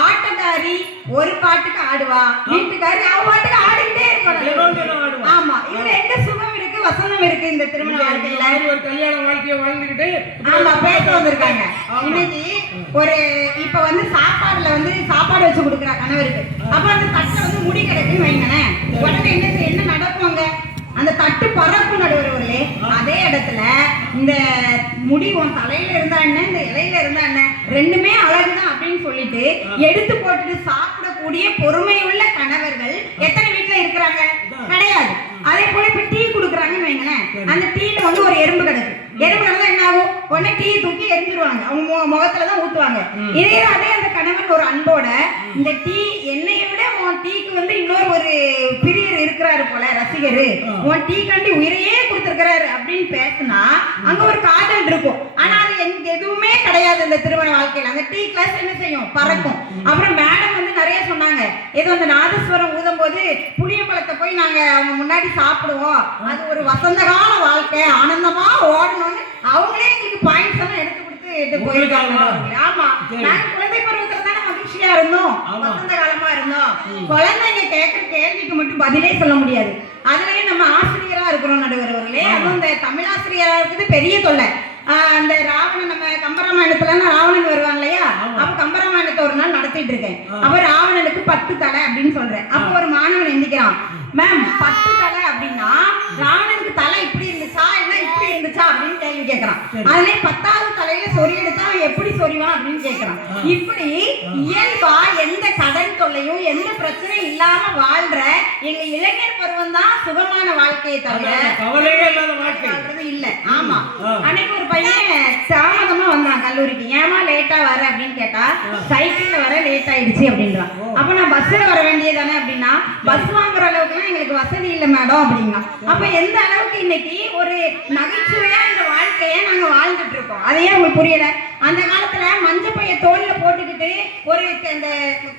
ஆட்டக்காரி ஒரு பாட்டுக்கு ஆடுவா, வீட்டுக்காரி அவ பாட்டுக்கு ஆடிக்கிட்டே இருப்பாங்க. ஆமா, இதுல எங்க சுகம் இருக்கு, வசந்தம் இருக்கு இந்த திருமண வாழ்க்கையில? ஒரு கல்யாண வாழ்க்கையை வாழ்ந்துகிட்டு ஆமா பேச வந்திருக்காங்க. இன்னைக்கு ஒரு இப்ப வந்து சாப்பாடுல வந்து சாப்பாடு வச்சு கொடுக்குறா கணவருக்கு. அப்ப அந்த தட்டை வந்து முடி கிடைக்குன்னு வைங்களேன், உடனே என்ன நடக்குவாங்க? அந்த தட்டு பறக்கும் நடுவர்களே. அதே இடத்துல இந்த முடி உன் தலையில இருந்தா என்ன, இந்த இலையில இருந்தா என்ன, ரெண்டுமே அழகுதான் அப்படின்னு சொல்லிட்டு எடுத்து போட்டுட்டு சாப்பிடக்கூடிய பொறுமையுள்ள கணவர்கள் எத்தனை வீட்டுல இருக்கிறாங்க? கிடையாது. அதே போல இப்ப டீ குடுக்குறாங்கன்னு வைங்களேன், அந்த டீல வந்து ஒரு எறும்பு கிடக்கு. எறும்பு கிடந்தா என்ன ஆகும்? உடனே டீ தூக்கி எரிஞ்சிருவாங்க, அவங்க முகத்துலதான் ஊத்துவாங்க. இதே அதே அந்த கணவன் ஒரு அன்போட இந்த டீ என்னைய விட உன் டீக்கு வந்து இன்னொரு ஒரு பிரியர் இருக்கிறாரு போல, ரசிகர், உன் டீ கண்டி உயிரையே கொடுத்திருக்கிறாரு அப்படின்னு பேசினா அங்க ஒரு காதல் இருக்கும். ஆனா அது எதுவுமே கிடையாது இந்த திருமண வாழ்க்கையில. அந்த டீ கிளாஸ் என்ன செய்யும்? பறக்கும். அப்புறம் மேடம் வந்து நிறைய சொன்னாங்க, ஏதோ அந்த நாதஸ்வரம் ஊதும் போது புளியம்பழத்தை போய் நாங்க அவங்க முன்னாடி சாப்பிடுவோம், அது ஒரு வசந்த கால வாழ்க்கை, ஆனந்தமா ஓடணும்னு அவங்களே எங்களுக்கு பாயிண்ட்ஸ் எல்லாம் எடுத்து கொடுத்து போயிருக்காங்க. ஆமா, நாங்க குழந்தை பருவத்துல தானே மகிழ்ச்சியா இருந்தோம், வசந்த காலமா இருந்தோம். குழந்தைங்க கேட்கிற கேள்விக்கு மட்டும் பதிலே சொல்ல முடியாது. அதுலயும் நம்ம ஆசிரியரா இருக்கிறோம் நடுவர் அவர்களே. அதுவும் இந்த தமிழ் ஆசிரியரா இருக்குது பெரிய தொல்லை. அந்த ராவணன், நம்ம கம்பராமாயணத்துல ராவணன் வருவான் இல்லையா, அப்ப கம்பராமாயணத்தை ஒரு நாள் நடத்திட்டு இருக்கேன். அப்ப ராவணனுக்கு 10 தலை அப்படின்னு சொல்றேன். அப்ப ஒரு மாணவன் எந்திக்கிறான், மேம் 10 தலை அப்படின்னா ராவணனுக்கு தலை இப்படி இருந்துச்சா இல்ல இப்படி இருந்துச்சா அப்படின்னு கேள்வி கேட்கறான். அதுல 10வது தலையில சொறி எடுத்தா அவன் எப்படி சொறிவான் அப்படின்னு கேட்கறான். இப்படி இயல்பா எந்த கடன் தொல்லையும் எந்த பிரச்சனையும் இல்லாம வாழ்ற எங்க இளைஞர் பருவம் தான் சுகமான வாழ்க்கையை தவிர கவலையே இல்லாத வாழ்க்கை இல்ல. ஆமா, அன்னைக்கு ஒரு பையன் தாமதமா வந்தான் கல்லூரிக்கு. ஏமா லேட்டா வர அப்படின்னு கேட்டா, சைக்கிள்ல வர லேட் ஆயிடுச்சு அப்படின்றான். அப்ப நான் பஸ்ல வர வேண்டியதானே அப்படின்னா, பஸ் வாங்குற அளவுக்கு எங்களுக்கு வசதி இல்லை மேடம் அப்படிங்க. அப்ப எந்த அளவுக்கு இன்னைக்கு ஒரு நகைச்சுவையா இந்த வாழ்க்கைய நாங்க வாழ்ந்துட்டு இருக்கோம், அதையே உங்களுக்கு புரியல. அந்த காலத்துல மஞ்சள் பைய தோல்ல போட்டுக்கிட்டு ஒரு இந்த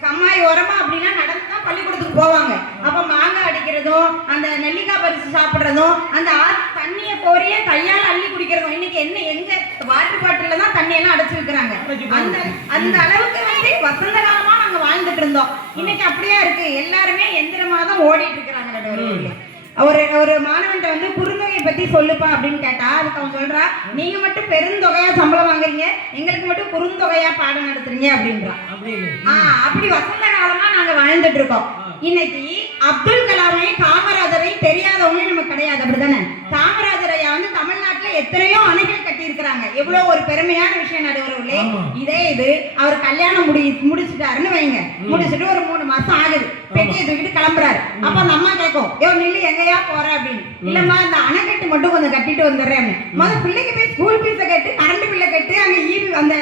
கம்மாய் ஓரமா அப்படின்னா நடந்துதான் பள்ளிக்கூடத்துக்கு போவாங்க. அப்ப மாங்காய் அடிக்கிறதும் அந்த நெல்லிக்காய் பறிச்சு சாப்பிடுறதும் அந்த தண்ணிய கோரிய கையால் அள்ளி குடிக்கிறதும். இன்னைக்கு என்ன எங்க வாட்டர் பாட்டில தான் தண்ணி எல்லாம் அடைச்சு வைக்கிறாங்க. அந்த அளவுக்கு வந்து வசந்த காலமா நாங்க வாழ்ந்துட்டு இருந்தோம். இன்னைக்கு அப்படியே இருக்கு, எல்லாருமே எந்திரமா தான் ஓடிட்டு இருக்கிறாங்க. ஒரு மாணவன் வந்து குறுந்தொகையை பத்தி சொல்லுப்பா அப்படின்னு கேட்டா, அதுக்கு அவன் சொல்றா, நீங்க மட்டும் பெருந்தொகையா சம்பளம் வாங்குறீங்க, எங்களுக்கு மட்டும் குறுந்தொகையா பாடம் நடத்துறீங்க அப்படின்றான். அப்படி வசந்த காலமா நாங்க வாழ்ந்துட்டு இருக்கோம். இன்னைக்கு அப்துல் கலாமை காமராஜரை தெரியாதவங்க நமக்கு கிடையாது, அப்படித்தானே? காமராஜர் ஐயா வந்து தமிழ்நாட்டுல எத்தனையோ அணைகள் கட்டி இருக்கிறாங்க. எவ்வளவு ஒரு பெருமையான விஷயம் நடுவர்களே. இதே இது அவர் கல்யாணம் முடிச்சுட்டாருன்னு வைங்க, முடிச்சுட்டு ஒரு 3 மாசம் ஆகுது, பெட்டியை தூக்கிட்டு கிளம்புறாரு. அப்ப அந்த அம்மா கேட்கும், யோ நில்லு எங்கயா போற அப்படின்னு. இல்லம்மா இந்த அணைக்கட்டு மட்டும் கொஞ்சம் கட்டிட்டு வந்துடுறேன். முதல் பிள்ளைக்கு போய் ஸ்கூல் பீஸை கட்டு, கரண்ட் பில்லை கட்டு, அங்க ஈபி அந்த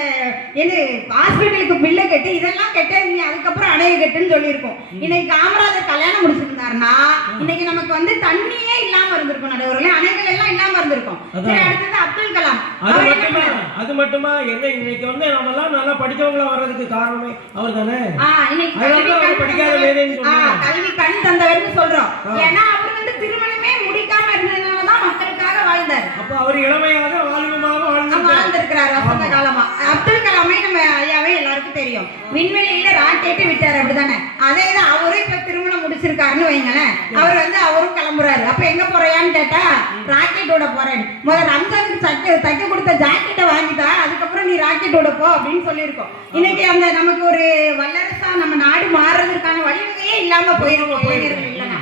ஹாஸ்பிட்டலுக்கு பில்லை கட்டு, இதெல்லாம் கட்டாது, நீ அதுக்கப்புறம் அணையை கட்டுன்னு சொல்லியிருக்கோம். இன்னைக்கு காமராஜர் கல்யாணம் முடிச்சிருந்தாருன்னா இன்னைக்கு நமக்கு வந்து தண்ணியே இல்லாம இருந்திருக்கும் நடுவர்களே, அணைகள் எல்லாம் இல்லாம இருந்திருக்கும். சரி, அடுத்தது அப்துல் கலாம். அது மட்டுமா என்ன இன்னைக்கு வந்து நம்ம எல்லாம் நல்லா படிச்சவங்களா வர்றதுக்கு காரணமே அவர் தானே. இன்னைக்கு கல்வி கண் தந்தவர்னு சொல்றோம். ஏன்னா அவர் வந்து திருமணமே முடிக்காம இருந்ததுனாலதான் மக்களுக்காக வாழ்ந்தார். அப்ப அவர் இளமையாக வாழ்வுமாக வாழ்ந்திருக்கிறார் வசந்த காலமா. அப்துல் கலாமை நம்ம ஐயாவே எல்லாருக்கும் தெரியும், விண்வெளியில ராக்கெட்டு விட்டாரு, அப்படித்தானே? அதே தான் அவரும் இப்ப திருமணம் முடிச்சிருக்காருன்னு வைங்களேன். அவர் வந்து அவரும் கிளம்புறாரு. அப்ப எங்க போறையான்னு கேட்டா, ராக்கெட்டோட போறேன். முதல்ல ரம்ஜானுக்கு தைக்க கொடுத்த ஜாக்கெட்டை வாங்கிட்டா, அதுக்கப்புறம் நீ ராக்கெட்டோட போ அப்படின்னு சொல்லியிருக்கோம். இன்னைக்கு அந்த நமக்கு ஒரு வல்லரசா நம்ம நாடு மாறுறதுக்கான வழிவகையே இல்லாம போயிருக்கோம் இளைஞர்கள் இல்லைன்னா.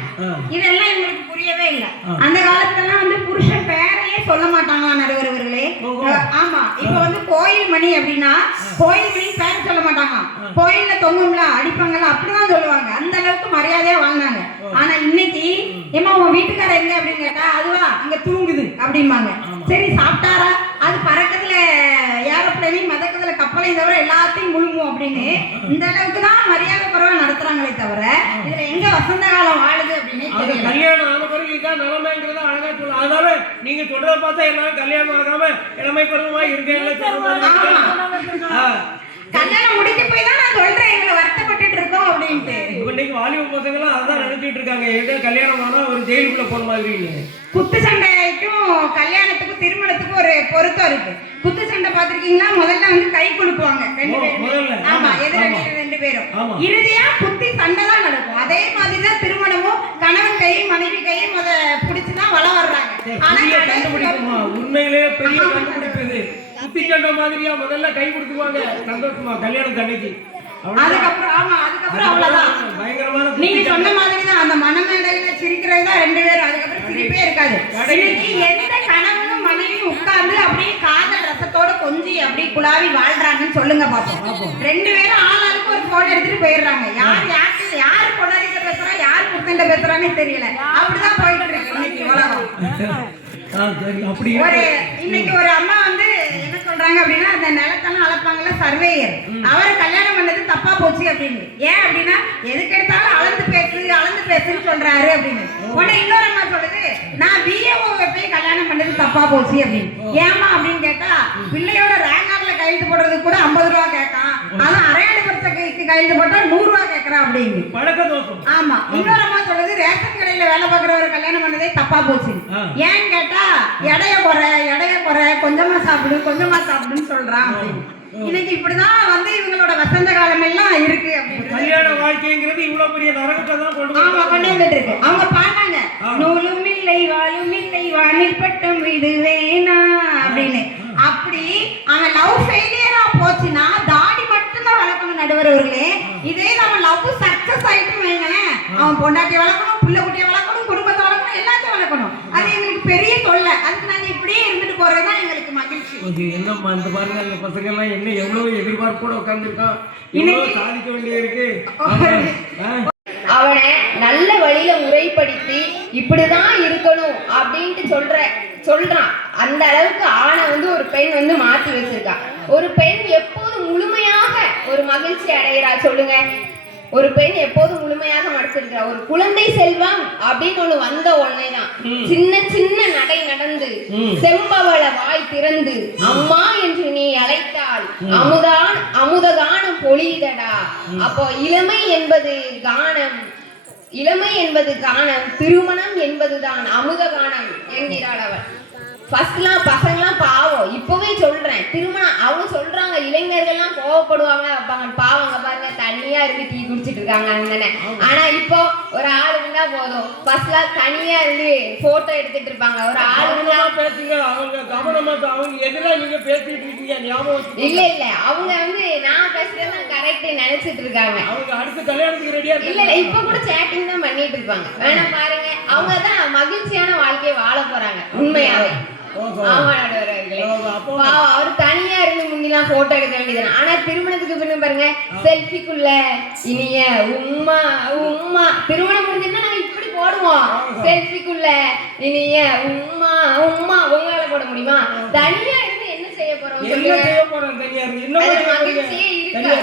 இதெல்லாம் எங்களுக்கு புரியவே இல்லை. அந்த காலத்துல வந்து புருஷன் பேரையே சொல்ல மாட்டாங்களா நடுவர்களே? ஆமா, இப்ப வந்து கோயில் மணி அப்படின்னா கோயில் மணி பேர் சொல்ல மாட்டாங்க, கோயில்ல தொங்கும்ல அடிப்பாங்கல்ல அப்படிதான் சொல்லுவாங்க. அந்த அளவுக்கு மரியாதையா வாழ்ந்தாங்க. ஆனா இன்னைக்கு ஏமா உன் வீட்டுக்கார எங்க அப்படின்னு கேட்டா, அதுவா அங்க தூங்குது அப்படிம்பாங்க. சரி சாப்பிட்டாரா, அது பறக்கத்துல ஏரோப்ளேனையும் மதக்கத்துல கப்பலையும் தவிர எல்லாத்தையும் முழுங்கும் அப்படின்னு இந்த அளவுக்கு தான் மரியாதை குறைவா நடத்துறாங்களே தவிர இதுல எங்க வசந்த காலம் வாழுது அப்படின்னு கல்யாணம் ஆன பிறகு இதான் நிலைமைங்கிறத அழகா சொல்ல. அதனால நீங்க சொல்றத பார்த்தா எல்லாரும் கல்யாணம் ஆகாம இளமை பருவமா இருக்கீங்க. கல்யாணம் முடிக்க போய் தான் நான் சொல்றேன் எங்களை வருத்தப்பட்டு இருக்கோம் அப்படின்ட்டு. இன்னைக்கு வாலிப பசங்க எல்லாம் அதான் நினைச்சிட்டு இருக்காங்க, எங்க கல்யாணம் ஆனா ஒரு ஜெயிலுக்குள்ள போன மாதிரி இல்லை. குத்து சண்டைக்கும் கல்யாணத்துக்கும் திருமணத்துக்கும் ஒரு பொருத்தம் இருக்கு. குத்து சண்டை பாத்திருக்கீங்களா? முதல்ல வந்து கை கொடுக்குவாங்க 2 பேரும். ஆமா, எதிரணியில் 2 பேரும். இறுதியா குத்தி சண்டை தான் நடக்கும். அதே மாதிரிதான் திருமணமும் கணவன் கையை மனைவி கையை பிடிச்சுதான் வள வர்றாங்க. உண்மையிலேயே பெரிய கண்டுபிடிப்பு. குத்தி சண்டை மாதிரியா முதல்ல கை கொடுத்துருவாங்க சந்தோஷமா கல்யாணம் தண்ணிக்கு. அதுக்கப்புறம் அவ்வளவுதான். நீங்க சொன்ன மாதிரிதான் அந்த மனமேடையில சிரிக்கிறது தான் 2 பேரும். அதுக்கப்புறம் சிரிப்பே இருக்காது. இன்னைக்கு எந்த கணவனும் மனைவியும் உட்கார்ந்து அப்படியே காதல் ரசத்தோட கொஞ்சி அப்படியே குழாவி வாழ்றாங்கன்னு சொல்லுங்க பாப்போம். 2 பேரும் ஆளாளுக்கு ஒரு போன் எடுத்துட்டு போயிடுறாங்க. யார் பொண்டாட்டிட்ட பேசுறா, யார் புத்தன்ட்ட பேசுறான்னு தெரியல. அப்படிதான் போயிட்டு இருக்கு இன்னைக்கு உலகம். இன்னைக்கு ஒரு அம்மா வந்து என்ன சொல்றாங்க அப்படின்னா, அந்த நிலத்தெல்லாம் அளப்பாங்கல்ல சர்வேயர், அவர் கல்யாணம் பண்ணது தப்பா போச்சு அப்படின்னு. ஏன் அப்படின்னா எதுக்கு எடுத்தாலும் அளந்து பேசுன்னு சொல்றாரு அப்படின்னு. உடனே இன்னொரு அம்மா சொல்லுது, நான் பிஏஓ போய் கல்யாணம் பண்ணது தப்பா போச்சு அப்படின்னு. ஏமா அப்படின்னு கேட்டா, பிள்ளையோட ரேங்கார்ட்ல கையெழுத்து போடுறதுக்கு கூட 50 ரூபா கேட்கான், அதான் அரையாண்டு பரிசைக்கு கையெழுத்து போட்டா 100 ரூபா கேட்கறான் அப்படின்னு. ஆமா, இன்னொரு அம்மா சொல்லுது, ரேஷன் கடையில வேலை பார்க்கறவர் கல்யாணம் பண்ணதே தப்பா போச்சு. ஏன்னு கேட்டா, எடைய குறை கொஞ்சமா சாப்பிடுன்னு சொல்றான் அப்படின்னு. இன்னைக்கு இப்படிதான் வந்து இவங்களோட வசந்த காலம் எல்லாம் இருக்கு அப்படின்னு கல்யாண வாழ்க்கைங்கிறது இவ்வளவு பெரிய நரகத்தை தான் கொண்டு வந்துட்டு இருக்கு. அவங்க பாட்டாங்க நூலும் இல்லை வாழும் இல்லை வானில் பட்டம் வீடு வேணா அப்படின்னு. அப்படி அவன் லவ் ஃபெயிலியரா போச்சுன்னா தாடி மட்டும்தான் வளர்க்கணும் நடுவர் அவர்களே. இதே நம்ம லவ் சக்சஸ் ஆயிட்டு வைங்களேன், அவன் பொண்டாட்டி வளர்க்கணும், புள்ள குட்டியை வளர்க்கணும், குடும்பத்தை வளர்க்கணும், எல்லாத்தையும் வளர்க்கணும். அது எங்களுக்கு பெரிய தொல்லை. அதுக்கு நாங்க இப்படியே இருந்துட்டு போறதுதான் எங்களுக்கு மகிழ்ச்சி. என்னம்மா இந்த பாருங்க, அந்த பசங்க எல்லாம் என்ன எவ்வளவு எதிர்பார்ப்போட உட்கார்ந்துருக்கான், இன்னைக்கு சாதிக்க வேண்டியது இருக்கு. அவனை நல்ல வழியில முறைப்படுத்தி இப்படிதான் இருக்கணும் அப்படின்ட்டு சொல்றான். அந்த அளவுக்கு ஆணை வந்து ஒரு பெண் வந்து மாத்தி வச்சிருக்கா. ஒரு பெண் எப்போது முழுமையாக ஒரு மகிழ்ச்சி அடைகிறா சொல்லுங்க? ஒரு பெண் எப்போது முழுமையாக மடிச்சிருக்கிறா. ஒரு குழந்தை செல்வம் அப்படின்னு ஒண்ணு வந்த உடனேதான் சின்ன சின்ன நடை நடந்து செம்பவள வாய் திறந்து அம்மா என்று நீ அழைத்தால் அமுத கானம் பொழியுதடா. அப்போ இளமை என்பது கானம், திருமணம் என்பதுதான் அமுத கானம் என்கிறாள் அவள். ஃபர்ஸ்ட்லாம் பசங்களாம் பாவம், இப்பவே சொல்றேன், திருமணம் அவங்க சொல்றாங்க, இளைஞர்கள்லாம் கோவப்படுவாங்க, பாவங்க பாருங்க தனியா இருந்து டீ குடிச்சிட்டு இருக்காங்க அண்ணனே. ஆனா இப்போ ஒரு ஆள் இருந்தா போதும், ஃபர்ஸ்ட்லாம் தனியா இருந்து போட்டோ எடுத்துட்டு இருப்பாங்க. ஒரு ஆள் இருந்தா பேசுங்க, அவங்க கவனமா அவங்க எதிராக நீங்க பேசிட்டு இருக்கீங்க, ஞாபகம் இல்ல அவங்க வந்து நான் பேசுறேன் கரெக்ட் நினைச்சிட்டு இருக்காங்க. அவங்க அடுத்த கல்யாணத்துக்கு ரெடியா இல்ல இப்ப கூட சேட்டிங் தான் பண்ணிட்டு இருப்பாங்க. வேணா பாருங்க, அவங்க தான் மகிழ்ச்சியான வாழ்க்கையை வாழ போறாங்க உண்மையாவே. அவர் தனியா இருந்து முன்னெல்லாம் போட்டோ எடுக்க வேண்டியது. ஆனா திருமணத்துக்கு பின்ன பாருங்க, செல்ஃபிக்குள்ள இனிய உம்மா உம்மா. திருமணம் முடிஞ்சுன்னா நாங்க இப்படி போடுவோம், செல்ஃபிக்குள்ள இனிய உம்மா உம்மா. உங்களால போட முடியுமா? தனியா இருந்து என்ன செய்ய போறோம்? மகிழ்ச்சியே இருக்கு.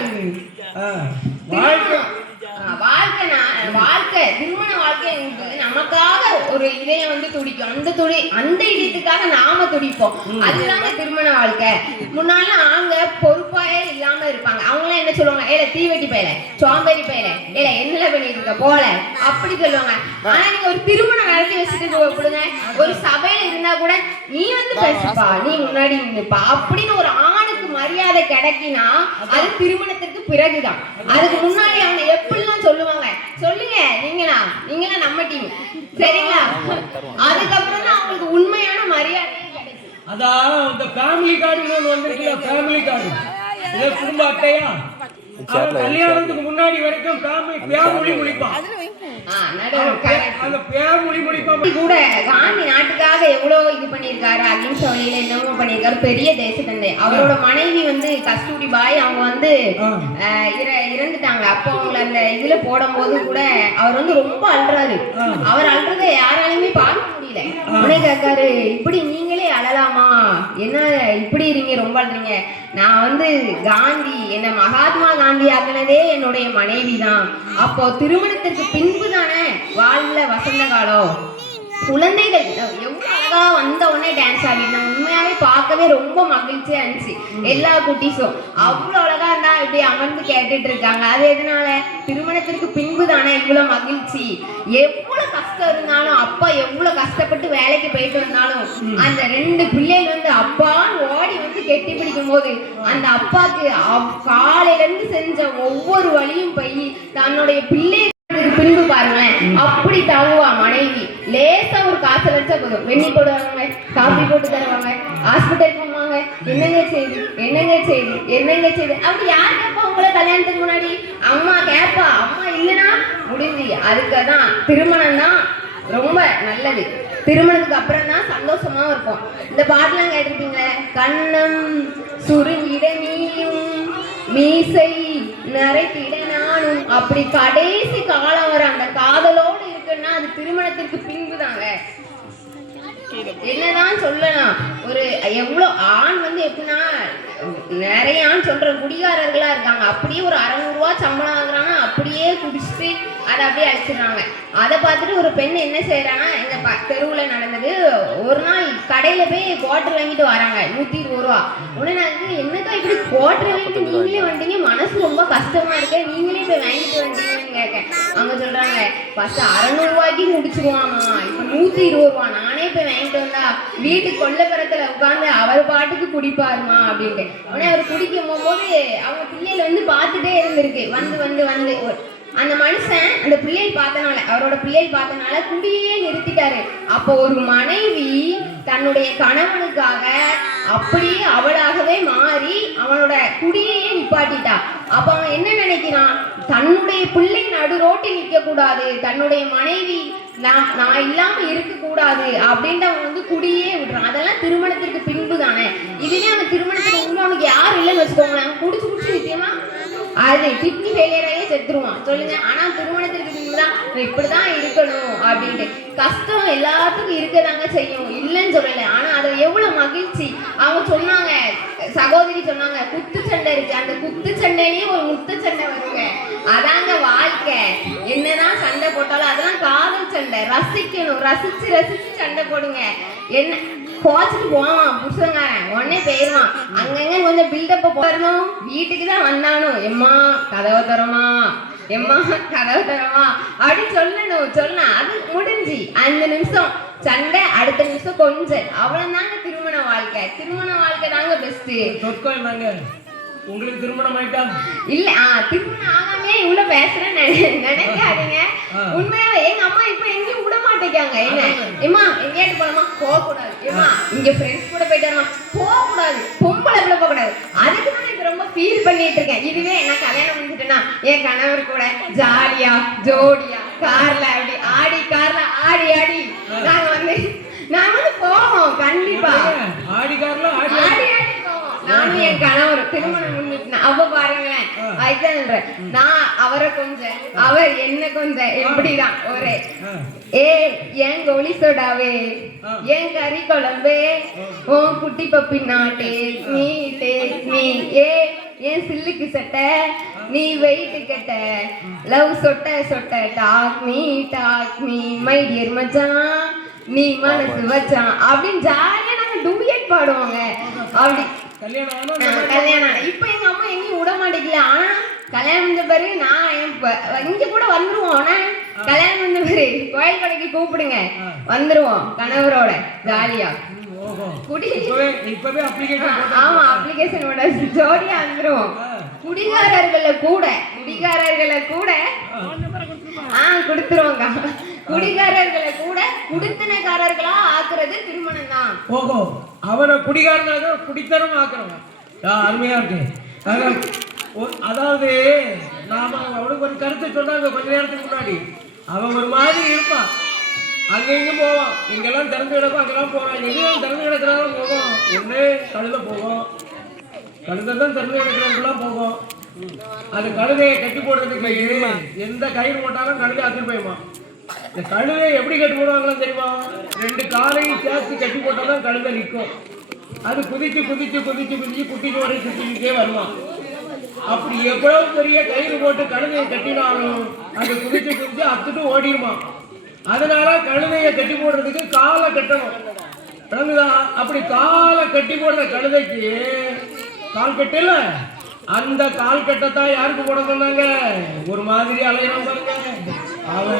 வாழ்க்கை திருமண வாழ்க்கை என்பது நமக்காக ஒரு இதயம் வந்து துடிக்கும். அந்த இதயத்துக்காக நாம துடிப்போம். அதுதாங்க திருமண வாழ்க்கை. முன்னாலாம் அவங்க பொறுப்பாயே இல்லாம இருப்பாங்க. அவங்க எல்லாம் என்ன சொல்லுவாங்க? ஏல தீவெட்டி பையல, சோம்பேறி பையல, ஏல என்ன பண்ணிட்டு இருக்க போல அப்படி சொல்லுவாங்க. ஆனா நீங்க ஒரு திருமணம் நடத்தி வச்சுட்டு கொடுங்க, ஒரு சபையில இருந்தா கூட நீ வந்து பேசுப்பா, நீ முன்னாடி நின்னுப்பா அப்படின்னு ஒரு ஆணுக்கு மரியாதை கிடைக்கினா அது திருமணத்திற்கு பிறகுதான். அதுக்கு முன்னாடி அவங்க எப்படிலாம் சொல்லுவாங்க சொல்லுங்க, நீங்களா நம்ம டீம் சரிங்களா? அதுக்கப்புறம் தான் அவங்களுக்கு உண்மையான மரியாதையே கிடைக்கும். அதான் இந்த ஃபேமிலி கார்டுன்னு ஒன்று வந்திருக்குல்ல, ஃபேமிலி கார்டு, இதே குடும்ப அட்டையா. கல்யாணத்துக்கு முன்னாடி வரைக்கும் பேமொழி முடிப்பான். கூட காந்தி நாட்டுக்காக எவ்வளவு இது பண்ணிருக்காரு, அகிம்சை வழியில என்னவோ பண்ணிருக்காரு, பெரிய தேசத்தந்தை. அவரோட மனைவி வந்து கஸ்தூரி பாய், அவங்க வந்து இறந்துட்டாங்க. அப்போ அவங்கள அந்த இதுல போடும் போது கூட அவர் வந்து ரொம்ப அழுறாரு. அவர் அழுறத யாராலையுமே பார்க்க முடியல. உடனே கேட்காரு, இப்படி நீங்களே அழலாமா, என்ன இப்படி இருங்க, ரொம்ப அழுறீங்க. நான் வந்து காந்தி, என்ன மகாத்மா காந்தி ஆக்குனதே என்னுடைய மனைவி தான். அப்போ திருமணத்திற்கு பின்பு தானே வாழ்ல வசந்த காலம். குழந்தைகள் எவ்வளவு அழகா வந்த உடனே டான்ஸ் ஆடினாங்க. உண்மையாவே பார்க்கவே ரொம்ப மகிழ்ச்சியா இருந்துச்சு. எல்லா குட்டீஸும் அவ்வளவு அழகா இருந்தா இப்படி அமர்ந்து கேட்டுட்டு இருக்காங்க. அது எதனால? திருமணத்திற்கு பின்பு தானே இவ்வளவு மகிழ்ச்சி. எவ்வளவு கஷ்டம் இருந்தாலும், அப்பா எவ்வளவு கஷ்டப்பட்டு வேலைக்கு போயிட்டு வந்தாலும் அந்த 2 பிள்ளைகள் வந்து அப்பான்னு ஓடி வந்து கெட்டி பிடிக்கும் போது அந்த அப்பாக்கு காலையில இருந்து செஞ்ச ஒவ்வொரு வழியும் போய் தன்னுடைய பிள்ளை பின்பு பாருங்களேன், அப்படி தாங்குவா மனைவி. லேசா ஒரு காசை வச்சா போதும், வெண்ணி போடுவாங்க, காபி போட்டு தருவாங்க, ஹாஸ்பிட்டல் போவாங்க, என்னங்க செய்து அப்படி யார் கேட்பா? உங்களை கல்யாணத்துக்கு முன்னாடி அம்மா கேட்பா. அம்மா இல்லைன்னா முடிஞ்சு. அதுக்குதான் திருமணம் தான் ரொம்ப நல்லது. திருமணத்துக்கு அப்புறம் தான் சந்தோஷமா இருக்கும். இந்த பாட்டுலாம் கேட்டிருப்பீங்க, கண்ணம் சுருங்கிட நீயும் மீசை நரைத்திட நானும். அப்படி கடைசி காலம் வர அந்த காதலோடு இருக்குன்னா அது திருமணத்திற்கு பின்பு தாங்க. என்னதான் சொல்லலாம், ஒரு எவ்வளவு ஆண் வந்து எப்படின்னா நிறைய ஆண் சொல்ற குடிகாரர்களா இருக்காங்க. அப்படியே ஒரு 600 ரூபாய் சம்பளம் வாங்குறாங்க, அப்படியே குடிச்சிட்டு அதை அப்படியே அடிச்சிடுறாங்க. அதை பார்த்துட்டு ஒரு பெண் என்ன செய்யறாங்கன்னா, எங்க தெருவுல நடந்தது, ஒரு நாள் கடையில போய் குவார்டர் வாங்கிட்டு வராங்க 120 ரூபா. உடனே என்னக்கா இப்படி குவார்டர் வாங்கிட்டு நீங்களே வந்துட்டீங்க, மனசு ரொம்ப கஷ்டமா இருக்கு, நீங்களே போய் வாங்கிட்டு வந்தீங்கன்னு கேட்க. அவங்க சொல்றாங்க ஃபர்ஸ்ட் 600 ரூபாய்க்கு முடிச்சுக்குவாமா, இப்ப 120 ரூபா. நானே போய் வாங்கிட்டு வந்தா வீட்டுக்கு கொல்லப்புறத்துல உட்காந்து அவர் பாட்டுக்கு குடிப்பாருமா அப்படின்ட்டு. உடனே அவர் குடிக்கும் போது அவங்க பிள்ளைகள் வந்து பார்த்துட்டே இருந்திருக்கு. வந்து வந்து வந்து அந்த மனுஷன் அந்த பிள்ளைகள் பார்த்தனால, அவரோட பிள்ளைகள் பார்த்தனால குடியே நிறுத்திட்டாரு. அப்போ ஒரு மனைவி தன்னுடைய கணவனுக்காக அப்படியே அவளாகவே மாறி அவனோட குடியையே நிப்பாட்டிட்டா. அப்ப அவன் என்ன நினைக்கிறான், தன்னுடைய பிள்ளை நடு ரோட்டில் நிற்க கூடாது, தன்னுடைய மனைவி நான் இல்லாம இருக்க கூடாது அப்படின்ட்டு அவன் வந்து குடியே விடுறான். அதெல்லாம் திருமணத்திற்கு பின்பு தானே. இதுவே அவன் திருமணத்துக்கு முன்பு அவனுக்கு யாரும் இல்லைன்னு வச்சுக்கோங்களேன், அவன் குடிச்சு குடிச்சு நிச்சயமா அது கிட்னி ஃபெயிலியராயே செத்துருவான் சொல்லுங்க. ஆனா திருமணத்திற்கு பின்புதான் இப்படிதான் இருக்கணும் அப்படின்ட்டு. கஷ்டம் எல்லாத்துக்கும் இருக்கதாங்க செய்யும், இல்லைன்னு சொல்லல. ஆனா அது எவ்வளவு மகிழ்ச்சி. அவங்க சொன்னாங்க, சகோதரி சொன்னாங்க, குத்து சண்டை இருக்கு, அந்த குத்து சண்டையிலேயே ஒரு முத்து சண்டை வருங்க. அதாங்க வாழ்க்கை. என்னதான் சண்டை போட்டாலும் அதெல்லாம் காதல் சண்டை. ரசிக்கணும், ரசிச்சு ரசிச்சு சண்டை போடுங்க. என்ன கோச்சிட்டு போவான் புருஷங்காரன், உடனே போயிடுவான். அங்கங்க கொஞ்சம் பில்டப்ப போறணும், வீட்டுக்கு தான் வந்தானோ எம்மா கதவை தரமா, எம்மா கதவை தரமா அப்படி சொல்லணும். அது முடிஞ்சு 5 நிமிஷம் சண்டை, அடுத்த நிமிஷம் கொஞ்சம், அவ்வளவுதாங்க திருமண வாழ்க்கை. திருமண வாழ்க்கை தாங்க பெஸ்ட். உங்களுக்கு திருமணம் ஆயிட்டா? இல்ல, திருமணம் ஆகாமே இவ்வளவு பேசுறேன்னு நினைக்காதீங்க. உண்மையாவே எங்க அம்மா இப்ப எங்கேயும் விட மாட்டேங்காங்க. என்ன ஏமா எங்கேயாட்டு போலாமா, போக கூடாது. ஏமா இங்க ஃப்ரெண்ட்ஸ் கூட போயிட்டு வரமா, போக கூடாது. பொம்பளை பிள்ளை போக கூடாது. அதுக்கு தான் இப்ப ரொம்ப ஃபீல் பண்ணிட்டு இருக்கேன். இதுவே என்ன கல்யாணம் முடிஞ்சிட்டேன்னா என் கணவர் கூட ஜாலியா ஜோடியா கார்ல அப்படி ஆடி, கார்ல ஆடி ஆடி நாங்க வந்து போவோம். கண்டிப்பா ஆடி கார்ல ஆடி ஆடி போவோம். நானும் என் கணவர் திருமணம் முடிஞ்சிட்டு அவ பாருங்களேன், அதுதான் நான் அவரை கொஞ்சம் அவர் என்ன கொஞ்சம் எப்படிதான் ஒரே என் கோழி சோடாவே, என் கறி குழம்பே, உன் குட்டி பப்பி நாட்டே, நீ என் சில்லுக்கு சட்டை, நீ வெயிட்டு கட்ட, லவ் சொட்ட டாக் மீ மை டியர் மச்சான், நீ மனசு வச்சான் அப்படின்னு ஜாலியா நாங்க டூயட் பாடுவாங்க. அப்படி கல்யாணம் இப்ப எங்க அம்மா எங்கேயும் விட மாட்டேங்கல. ஆனா கல்யாணம் முடிஞ்ச பிறகு நான் இங்க கூட வந்துருவோம். ஆனா கல்யாணம் முடிஞ்ச பிறகு கோயில் கடைக்கு கூப்பிடுங்க, வந்துருவோம் கணவரோட ஜாலியா ஆமா அப்ளிகேஷனோட ஜோடியா வந்துருவோம். குடிகாரர்களை கூட கொடுத்துருவாங்க. குடிகாரர்களை கூட குடித்தனக்காரர்களா ஆக்குறது திருமணம் தான். ஓஹோ, அவனை குடிகாரனாக குடித்தனம் ஆக்குறவன். அருமையா இருக்கு. அதாவது நாம அவனுக்கு ஒரு கருத்தை சொன்னாங்க கொஞ்ச நேரத்துக்கு முன்னாடி. அவன் ஒரு மாதிரி இருப்பான், அங்கெங்கும் போவான், இங்கெல்லாம் திறந்து கிடக்கும், அங்கெல்லாம் போவான். எங்கேயும் திறந்து கிடக்கிறாலும் போகும், ஒண்ணு கழுத போகும், கழுதை தான் திறந்து கிடக்கிறவங்களாம் போகும். அது கழுதையை கட்டி போடுறதுக்கு எந்த கயிறு போட்டாலும் கழுதை அத்து போயுமா. இந்த கழுதை எப்படி கட்டி போடுவாங்களாம் தெரியுமா? 2 காலையும் சேர்த்து கட்டி போட்டாதான் கழுதை நிற்கும். அது குதிச்சு குட்டிக்கு வரை சுத்திக்கிட்டே வருவான். அப்படி எவ்வளவு பெரிய கயிறு போட்டு கழுதையை கட்டினாலும் அது குதிச்சு அத்துட்டு ஓடிடுமா. அதனால கழுதையை கட்டி போடுறதுக்கு காலை கட்டணும், விளங்குதா? அப்படி காலை கட்டி போடுற கழுதைக்கு கால் கட்டல, அந்த கால் கட்டத்தான் யாருக்கு போட சொன்னாங்க? ஒரு மாதிரி அலையிறான் பாருங்க,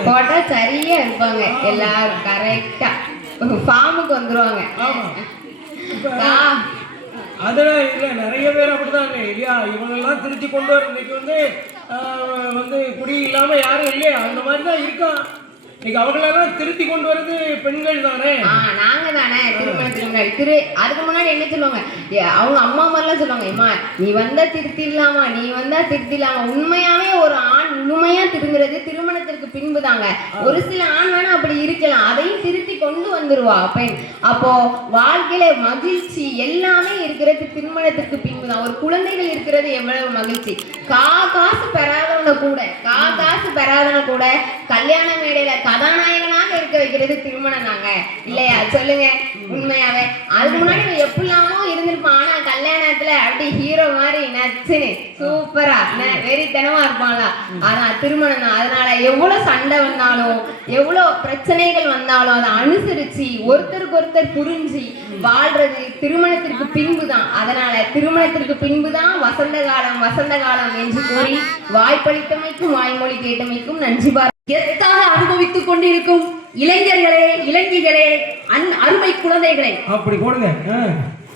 போட்டா சரியா இருப்பாங்க எல்லாரும், கரெக்டா ஃபார்முக்கு வந்துருவாங்க. அதெல்லாம் இல்ல, நிறைய பேர் அப்படிதாங்க இல்லையா? இவங்கெல்லாம் திருத்தி கொண்டு வர இன்னைக்கு வந்து குடி இல்லாம யாரும் இல்லையா? அந்த மாதிரி தான் இருக்கான். இன்னைக்கு அவங்களெல்லாம் திருத்தி கொண்டு வரது பெண்கள் தானே. நாங்க தானே திருமணத்துக்கு முன்னாடி அதுக்கு முன்னாடி என்ன சொல்லுவாங்க, அவங்க அம்மா மாதிரிலாம் சொல்லுவாங்க, அம்மா நீ வந்தா திருத்திடலாமா, நீ வந்தா திருத்திடலாமா. உண்மையாவே ஒரு ஆண் முழுமையா திருந்துறது திருமணத்திற்கு பின்பு தாங்க. ஒரு சில ஆண் வேணா அப்படி இருக்கலாம், அதையும் திருத்தி கொண்டு வந்துருவா பெண். அப்போ வாழ்க்கையில மகிழ்ச்சி எல்லாமே இருக்கிறது திருமணத்திற்கு பின்பு தான். ஒரு குழந்தைகள் இருக்கிறது எவ்வளவு மகிழ்ச்சி. காசு பெறாதவன கூட கல்யாண மேடையில கதாநாயகனாக இருக்க வைக்கிறது திருமணம் தாங்க, இல்லையா? சொல்லுங்க உண்மையாவே. அதுக்கு முன்னாடி எப்படிலாமோ இருந்திருப்பான், ஆனா கல்யாணத்துல அப்படி ஹீரோ மாதிரி நச்சுன்னு சூப்பரா வெறித்தனமா இருப்பாங்களா. ஆனா திருமணம் தான். அதனால எவ்வளவு சண்டை வந்தாலும் எவ்வளவு பிரச்சனைகள் வந்தாலும் அதை அனுசரிச்சு ஒருத்தருக்கு ஒருத்தர் புரிஞ்சு வாழ்றது திருமணத்திற்கு பின்பு தான். அதனால திருமணத்திற்கு பின்புதான் வசந்த காலம் என்று கூறி வாய்ப்பளித்தமைக்கும் வாய்மொழி கேட்டு கேட்டமைக்கும் நன்றி. கெத்தாக அனுபவித்துக் கொண்டிருக்கும் இளைஞர்களே, இளைஞர்களே, அருமை குழந்தைகளே, அப்படி போடுங்க.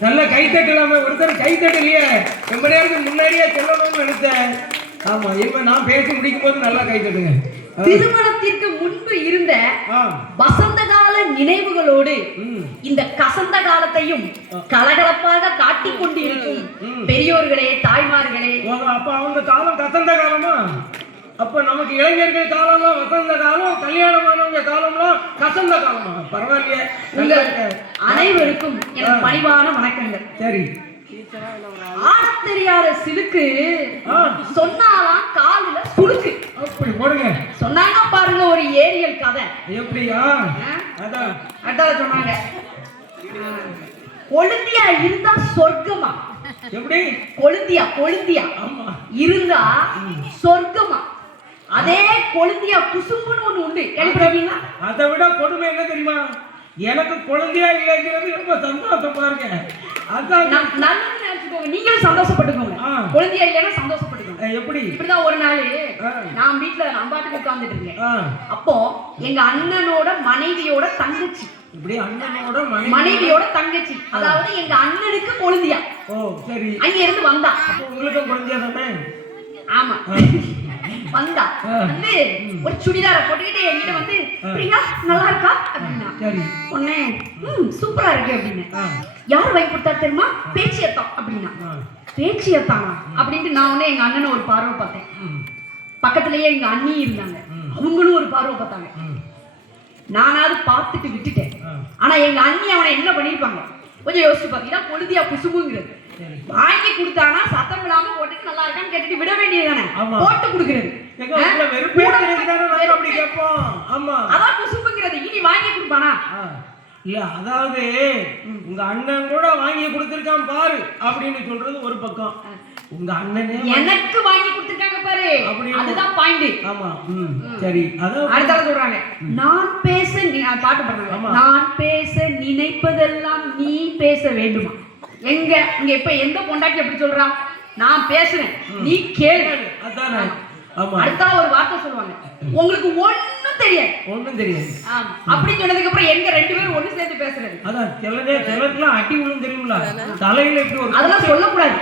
நல்ல கைத்தட்டலாம, ஒருத்தர் கைத்தட்டலையே, ரொம்ப நேரத்துக்கு முன்னாடியே சொல்லணும்னு நினைச்சேன். ஆமா, இப்ப நான் பேசி முடிக்கும் போது நல்லா கைத்தட்டுங்க. திருமணத்திற்கு முன்பு இருந்த வசந்த கால நினைவுகளோடு இந்த கசந்த காலத்தையும் கலகலப்பாக காட்டிக் கொண்டிருக்கும் பெரியோர்களே, தாய்மார்களே. அப்ப அவங்க காலம் கசந்த காலமா? அப்ப நமக்கு இளைஞர்கள் காலம்லாம் வசந்த காலம், கல்யாணமானவங்க காலம்லாம் கசந்த காலமா? பரவாயில்லையே. உங்கள் அனைவருக்கும் என் பணிவான வணக்கங்கள். சரி. ஆடத் தெரியாத சிலுக்கு சொன்னாலாம் காலில சுளுக்கு. அப்படி போடுங்க. சொன்னாங்க பாருங்க ஒரு ஏரியல் கதை. எப்படியா? அதான் சொன்னாங்க, கொழுந்தியா இருந்தா சொர்க்கமா. எப்படி? கொழுந்தியா இருந்தா சொர்க்கமா. அதே கொழுந்தியா குசும்புன்னு ஒண்ணு உண்டு, கேள்விப்பட்டீங்களா? அதை விட கொடுமை என்ன தெரியுமா? எனக்கு குழந்தையா இல்லைங்கிறது ரொம்ப சந்தோஷம் பாருங்க. அதான் நல்லது நினைச்சுக்கோங்க, நீங்களும் சந்தோஷப்பட்டுக்கோங்க. குழந்தையா இல்லைன்னா சந்தோஷப்பட்டுக்கோங்க. எப்படி? இப்படிதான் ஒரு நாள் நான் வீட்டுல நம்பாட்டுக்கு உட்கார்ந்துட்டு இருக்கேன். அப்போ எங்க அண்ணனோட மனைவியோட தங்கச்சி, இப்படி அண்ணனோட மனைவியோட தங்கச்சி, அதாவது எங்க அண்ணனுக்கு கொழுந்தியா. ஓ சரி. அங்க இருந்து வந்தா. அப்போ உங்களுக்கும் கொழுந்தியா தானே? ஆமா. வந்தா வந்து ஒரு சுடிதார போட்டுக்கிட்டு என்கிட்ட வந்து, பிரியா நல்லா இருக்கா அப்படின்னா. உடனே சூப்பரா இருக்கு அப்படின்னு. யார் வாங்கி கொடுத்தா தெரியுமா? பேச்சியத்தான் அப்படின்னா. பேச்சியத்தானா அப்படின்ட்டு நான் உடனே எங்க அண்ணனை ஒரு பார்வை பார்த்தேன். பக்கத்துலயே எங்க அண்ணி இருந்தாங்க, அவங்களும் ஒரு பார்வை பார்த்தாங்க. நானாவது பார்த்துட்டு விட்டுட்டேன். ஆனா எங்க அண்ணி அவனை என்ன பண்ணிருப்பாங்க கொஞ்சம் யோசிச்சு பாத்தீங்கன்னா, கொழுந்தியா குசுமுங்கிறது வாங்கி கொடுத்தானா சத்தம் இல்லாம போட்டுட்டு நல்லா இருக்கான்னு கேட்டுட்டு விட வேண்டியதுதானே, போட்டு கொடுக்கிறது. அதான் குசும்புங்கிறது. இனி வாங்கி கொடுப்பானா? இல்ல, அதாவது உங்க அண்ணன் கூட வாங்கி கொடுத்திருக்கான் பாரு அப்படின்னு சொல்றது ஒரு பக்கம். உங்க அண்ணனே எனக்கு வாங்கி கொடுத்திருக்காங்க பாரு, அதுதான் பாயிண்ட். ஆமா சரி. அதான் அடுத்த சொல்றாங்க, நான் பேச பாட்டு பாடுறாங்க, நான் பேச நினைப்பதெல்லாம் நீ பேச வேண்டுமா. எங்க இங்க இப்ப எந்த பொண்டாட்டி எப்படி சொல்றா? நான் பேசுறேன், நீ கேளு. அதானே. அடுத்த ஒரு வார்த்தை சொல்லுவாங்க, உங்களுக்கு ஒண்ணும் தெரியாது. ஆமா, அப்படி சொன்னதுக்கு அப்புறம் எங்க ரெண்டு பேரும் ஒண்ணு சேர்ந்து பேசுறது. அதான் சிலருக்குலாம் அடி விழும் தெரியுங்களா? தலையில இப்படி ஒரு அதெல்லாம் சொல்லக்கூடாது,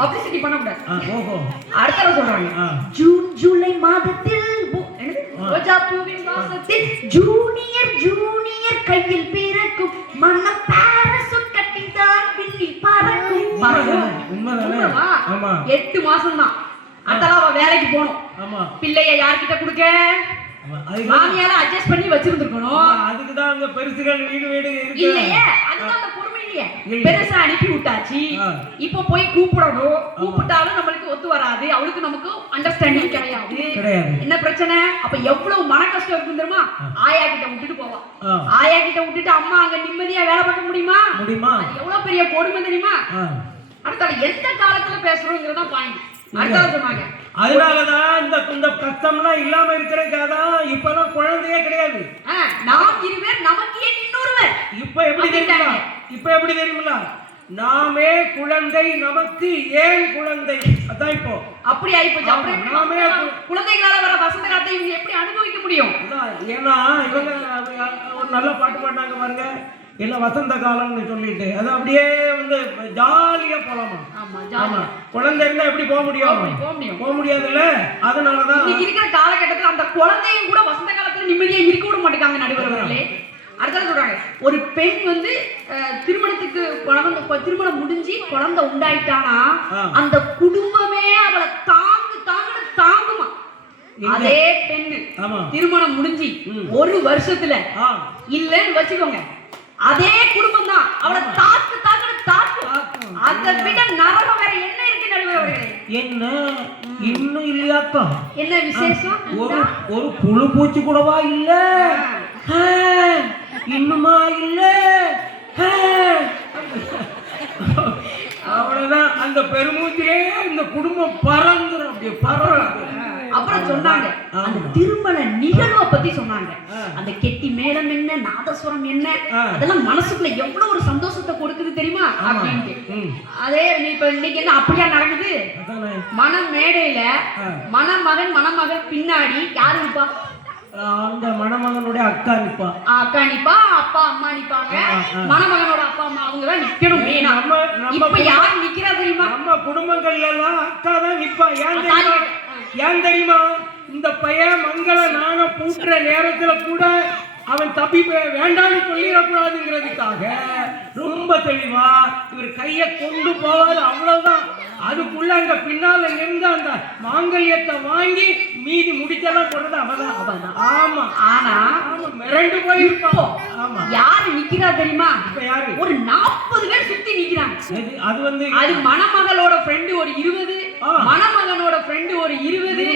பப்ளிசிட்டி பண்ணக்கூடாது. ஓஹோ. அடுத்த சொல்றாங்க, ஜூன் ஜூலை மாதத்தில் ரோஜா பூவின் வாசத்தில் ஜூனியர் கையில் பிறக்கும் மன்ன பாரசூட் கட்டிதான் பின்னில் பறக்கும். உண்மைதானே? ஆமா. 8 மாசம் தான். அதெல்லாம் அவ வேலைக்கு போகணும். ஆமா. பிள்ளைய யார்கிட்ட கொடுக்க? மாமியால அட்ஜஸ்ட் பண்ணி வச்சிருந்துக்கணும். அதுக்கு தான் அங்க பெருசுகள் வீடு இருக்கு இல்லையே, அதுதான் அந்த பொறுமை இல்லையே. பெருசா அனுப்பி விட்டாச்சு, இப்போ போய் கூப்பிடணும். கூப்பிட்டாலும் நம்மளுக்கு ஒத்து வராது, அவளுக்கு நமக்கு அண்டர்ஸ்டாண்டிங் கிடையாது. என்ன பிரச்சனை? அப்ப எவ்வளவு மன கஷ்டம் இருக்கும் தெரியுமா? ஆயா கிட்ட விட்டுட்டு போவா. ஆயா கிட்ட விட்டுட்டு அம்மா அங்க நிம்மதியா வேலை பார்க்க முடியுமா? அது எவ்வளவு பெரிய கொடுமை தெரியுமா? அடுத்த எந்த காலத்துல பேசுறோங்கிறதா பாயிண்ட். அடுத்த சொன்னாங்க, அதனாலதான் இந்த கஷ்டம்லாம் இல்லாம இருக்கிறதுக்காதான் இப்பெல்லாம் குழந்தையே கிடையாது. நாம் இருவர் நமக்கு ஏன் இன்னொருவர். இப்ப எப்படி தெரியுங்களா? நாமே குழந்தை நமக்கு ஏன் குழந்தை. அதான் இப்போ அப்படி ஆயிப்போச்சு. நாமே குழந்தைகளால வர வசந்த காலத்தை இவங்க எப்படி அனுபவிக்க முடியும்? ஏன்னா இவங்க ஒரு நல்ல பாட்டு பாடினாங்க பாருங்க, எல்லாம் வசந்த காலம்னு சொல்லிட்டு அது அப்படியே வந்து ஜாலியா போலாமா. ஆமா, குழந்தை இருந்தா எப்படி போக முடியாதுல்ல. அதனாலதான் இருக்கிற காலகட்டத்தில் அந்த குழந்தையும் கூட வசந்த காலத்துல நிம்மதியா இருக்க விட மாட்டேங்காங்க நடுவர்களே. அடுத்தது சொல்றாங்க, ஒரு பெண் வந்து திருமணம் முடிஞ்சு குழந்தை உண்டாயிட்டானா அந்த குடும்பமே அவளை தாங்குமா. அதே பெண்ணு திருமணம் முடிஞ்சு 1 வருஷத்துல இல்லன்னு வச்சுக்கோங்க, அதே குடும்பம் தான் அவளை தாக்கு. அதை விட நரகம் வேற என்ன இருக்கு நடுவர்களே? என்ன இன்னும் இல்லையாக்கா? என்ன விசேஷம்? ஒரு புழு பூச்சி கூடவா இல்ல? இன்னுமா இல்ல? அவ்வளவுதான். அந்த பெருமூச்சிலே இந்த குடும்பம் பறந்துரும். அப்படியே பறந்து அப்புறம் சொன்னாங்க அந்த திருமண நிகழ்வை பத்தி சொன்னாங்க. அந்த கெட்டி மேளம் என்ன, நாதஸ்வரம் என்ன, அதெல்லாம் மனசுக்குள்ள எவ்வளவு ஒரு சந்தோஷத்தை கொடுக்குது தெரியுமா அப்படின்ட்டு. அதே இப்ப இன்னைக்கு என்ன அப்படியா நடக்குது? மன மேடையில மணமகன் மணமகள் பின்னாடி யாரு நிப்பா? அந்த மணமகனுடைய அக்கா நிப்பா. அக்கா நிப்பா, அப்பா அம்மா நிப்பாங்க. மணமகனோட அப்பா அம்மா அவங்க தான் நிக்கணும். இப்ப யார் நிக்கிறா தெரியுமா? நம்ம குடும்பங்கள்ல எல்லாம் அக்கா தான் நிப்பா. ஏன் தெரியுமா? இந்த பையன் மங்கள நாண பூட்டுற நேரத்துல கூட அவன் தப்பி வேண்டாம்னு சொல்லிடக்கூடாதுங்கிறதுக்காக ரொம்ப தெளிவா இவர் கைய கொண்டு போவாரு, அவ்வளவுதான். அதுக்குள்ள அங்க பின்னால இருந்து அந்த மாங்கல்யத்தை வாங்கி மீதி முடிச்செல்லாம் போடுறது அவதான். ஆமா, ஆனா மிரண்டு போயிருப்போம். ஆமா, யாரு நிக்கிறா தெரியுமா? இப்ப யாரு? ஒரு 40 பேர் சுத்தி நிக்கிறாங்க. அது மணமகளோட ஃப்ரெண்டு ஒரு 20, மணமகனோட ஃப்ரெண்டு ஒரு 20,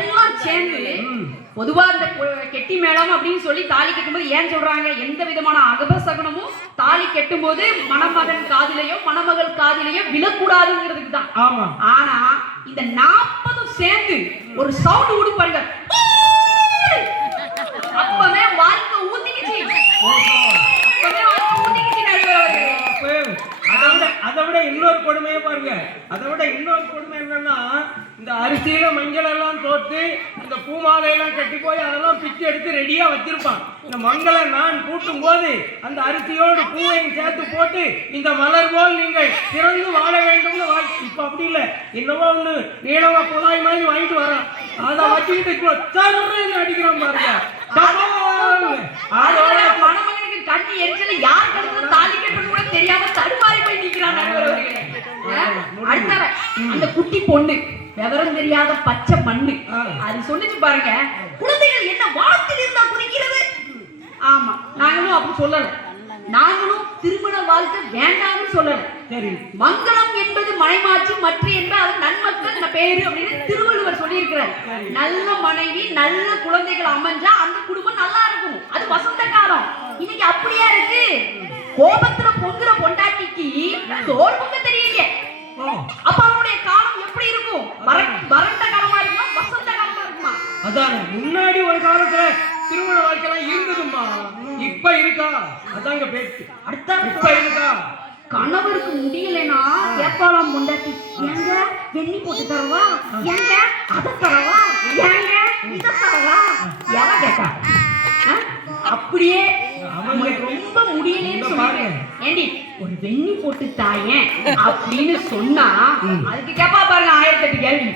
எல்லாம் சேர்ந்து பொதுவா இந்த கெட்டி மேளம் அப்படின்னு சொல்லி தாலி கட்டும்போது ஏன் சொல்றாங்க? எந்த விதமான அகபசகனமும் தாலி கட்டும் போது மணமகன் காதிலையோ மணமகள் காதிலையோ விழக்கூடாதுங்கிறதுக்கு தான். ஆனா இந்த 40 சேர்ந்து ஒரு சவுண்ட் விடு பாருங்க, அப்பவே வாழ்க்கை ஊத்திக்கிச்சு. அதை விட இன்னொரு கொடுமையை பாருங்க. அதை விட இன்னொரு கொடுமை என்னன்னா, இந்த அரிசியில மஞ்சள் எல்லாம் தோத்து இந்த பூமாலையெல்லாம் கட்டி போய் அதெல்லாம் பிச்சு எடுத்து ரெடியா வச்சிருப்பான். இந்த மங்கள நான் கூட்டும் போது அந்த அரிசியோடு பூவையும் சேர்த்து போட்டு இந்த மலர் போல் நீங்கள் திறந்து வாழ வேண்டும்னு இப்ப அப்படி இல்லை, என்னவோ ஒண்ணு நீளமா குழாய் மாதிரி வாங்கிட்டு வரான், அதை வச்சுக்கிட்டு அடிக்கிறான் பாருங்க. மணமகனுக்கு கண்ணி எரிச்சல யார் கடந்து தாலி கட்டணும் கூட தெரியாம தடுமாறி போய் நிக்கிறான். அடுத்த அந்த குட்டி பொண்ணு விவரம் தெரியாத பச்சை மண்ணு அது சொல்லிச்சு பாருங்க, குழந்தைகள் என்ன வானத்தில் இருந்தா குதிக்கிறது. ஆமா, நாங்களும் அப்படி சொல்லல. நாங்களும் திருமண வாழ்க்கை வேண்டாம்னு சொல்லல. மங்களம் என்பது மனைமாட்சி, மற்ற என்பது அது நன்மக்கள் பேரு அப்படின்னு திருவள்ளுவர் சொல்லியிருக்கிறார். நல்ல மனைவி நல்ல குழந்தைகள் அமைஞ்சா அந்த குடும்பம் நல்லா இருக்கும். அது வசந்த காலம். இன்னைக்கு அப்படியா இருக்கு? கோபத்துல பொங்குற பொண்டாட்டிக்கு சோறு பொங்க தெரியல. அப்ப அவனுடைய காலம் எப்படி இருக்கும்? வறண்ட காலமா இருக்குமா, வசந்த காலமா இருக்குமா? அதான் முன்னாடி ஒரு காலத்துல திருமண வாழ்க்கைலாம் இருந்ததுமா, இப்ப இருக்கா? அதாங்க பேச்சு. அடுத்த இப்ப இருக்கா? கணவருக்கு முடியலன்னா கேப்பாலாம் பொண்டாட்டி, எங்க வெண்ணி போட்டு தரவா, எங்க அதை தரவா, எங்க இதை தரவா, எவ கேட்டா? அப்படியே ரொம்ப முடியலன்னு சொன்னாங்க, ஏண்டி ஒரு வெண்ணி போட்டு தாயேன் அப்படின்னு சொன்னா அதுக்கு கேப்பா பாருங்க 1008 கேள்வி.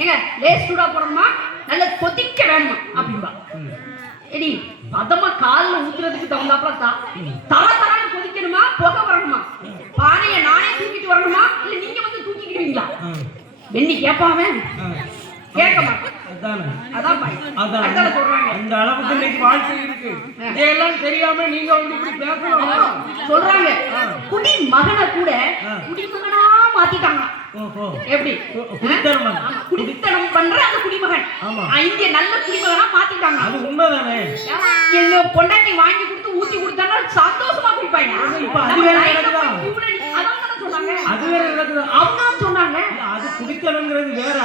ஏங்க லேஸ் சூடா போடணுமா, நல்ல கொதிக்க வேணுமா அப்படின்பா. ஏடி பதமா காலில் ஊத்துறதுக்கு தகுந்தாப்புல தர தரான்னு கொதிக்கணுமா, புகை வரணுமா, பானைய நானே தூக்கிட்டு வரணுமா, இல்ல நீங்க வந்து தூக்கிக்கிடுவீங்களா? வெண்ணி கேட்பாவே கேட்க மாட்டேன். அந்த அளவுக்கு இன்னைக்கு வாழ்க்கை இருக்கு. இதெல்லாம் தெரியாம நீங்க வந்து இப்படி பேசணும் சொல்றாங்க. குடி மகனை கூட குடிமகனா மாத்திட்டாங்க. எப்படி குடித்தனம் பண்ற அந்த குடிமகன் இந்திய நல்ல குடிமகனா மாத்திட்டாங்க. அது உண்மைதானே? எங்க பொண்டாட்டி வாங்கி கொடுத்து ஊத்தி கொடுத்தாங்க, சந்தோஷமா குடிப்பாங்க. அவங்க சொன்னாங்க அது குடித்தனம்ங்கிறது வேற.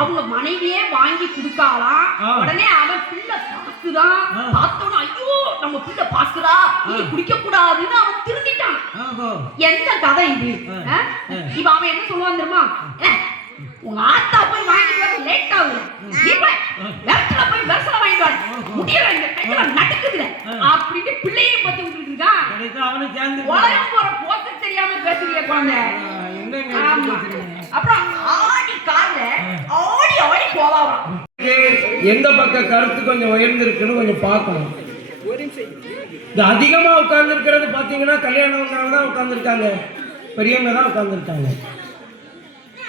அவங்க மனைவியே வாங்கி கொடுக்கலாம். உடனே அவன் பிள்ளை பாக்குதான், பார்த்தோன்னா ஐயோ நம்ம பிள்ளை பாக்குறா, இது குடிக்க கூடாதுன்னு அவன் திருந்திட்டான். எந்த கதை இது? இப்ப அவன் என்ன சொல்லுவான் தெரியுமா? உங்க ஆத்தா போய் வாங்கிட்டு வர லேட் ஆகுது, நீ போய் வெர்சல போய் வெர்சல வாங்கிட்டு வர முடியல, இந்த கையில நடுக்குதுல அப்படின்னு பிள்ளையை பத்தி விட்டுட்டு இருக்கான். உலகம் போற போக்கு தெரியாம பேசுறீங்க குழந்தை. அப்புறம் ஆடி கார்ல ஆடி ஆடி போவான். எந்த பக்க கருத்து கொஞ்சம் உயர்ந்திருக்குன்னு கொஞ்சம் பார்க்கணும். இந்த அதிகமா உட்கார்ந்து இருக்கிறது பாத்தீங்கன்னா கல்யாணம் தான் உட்கார்ந்துருக்காங்க, பெரியவங்க தான் உட்கார்ந்துருக்காங்க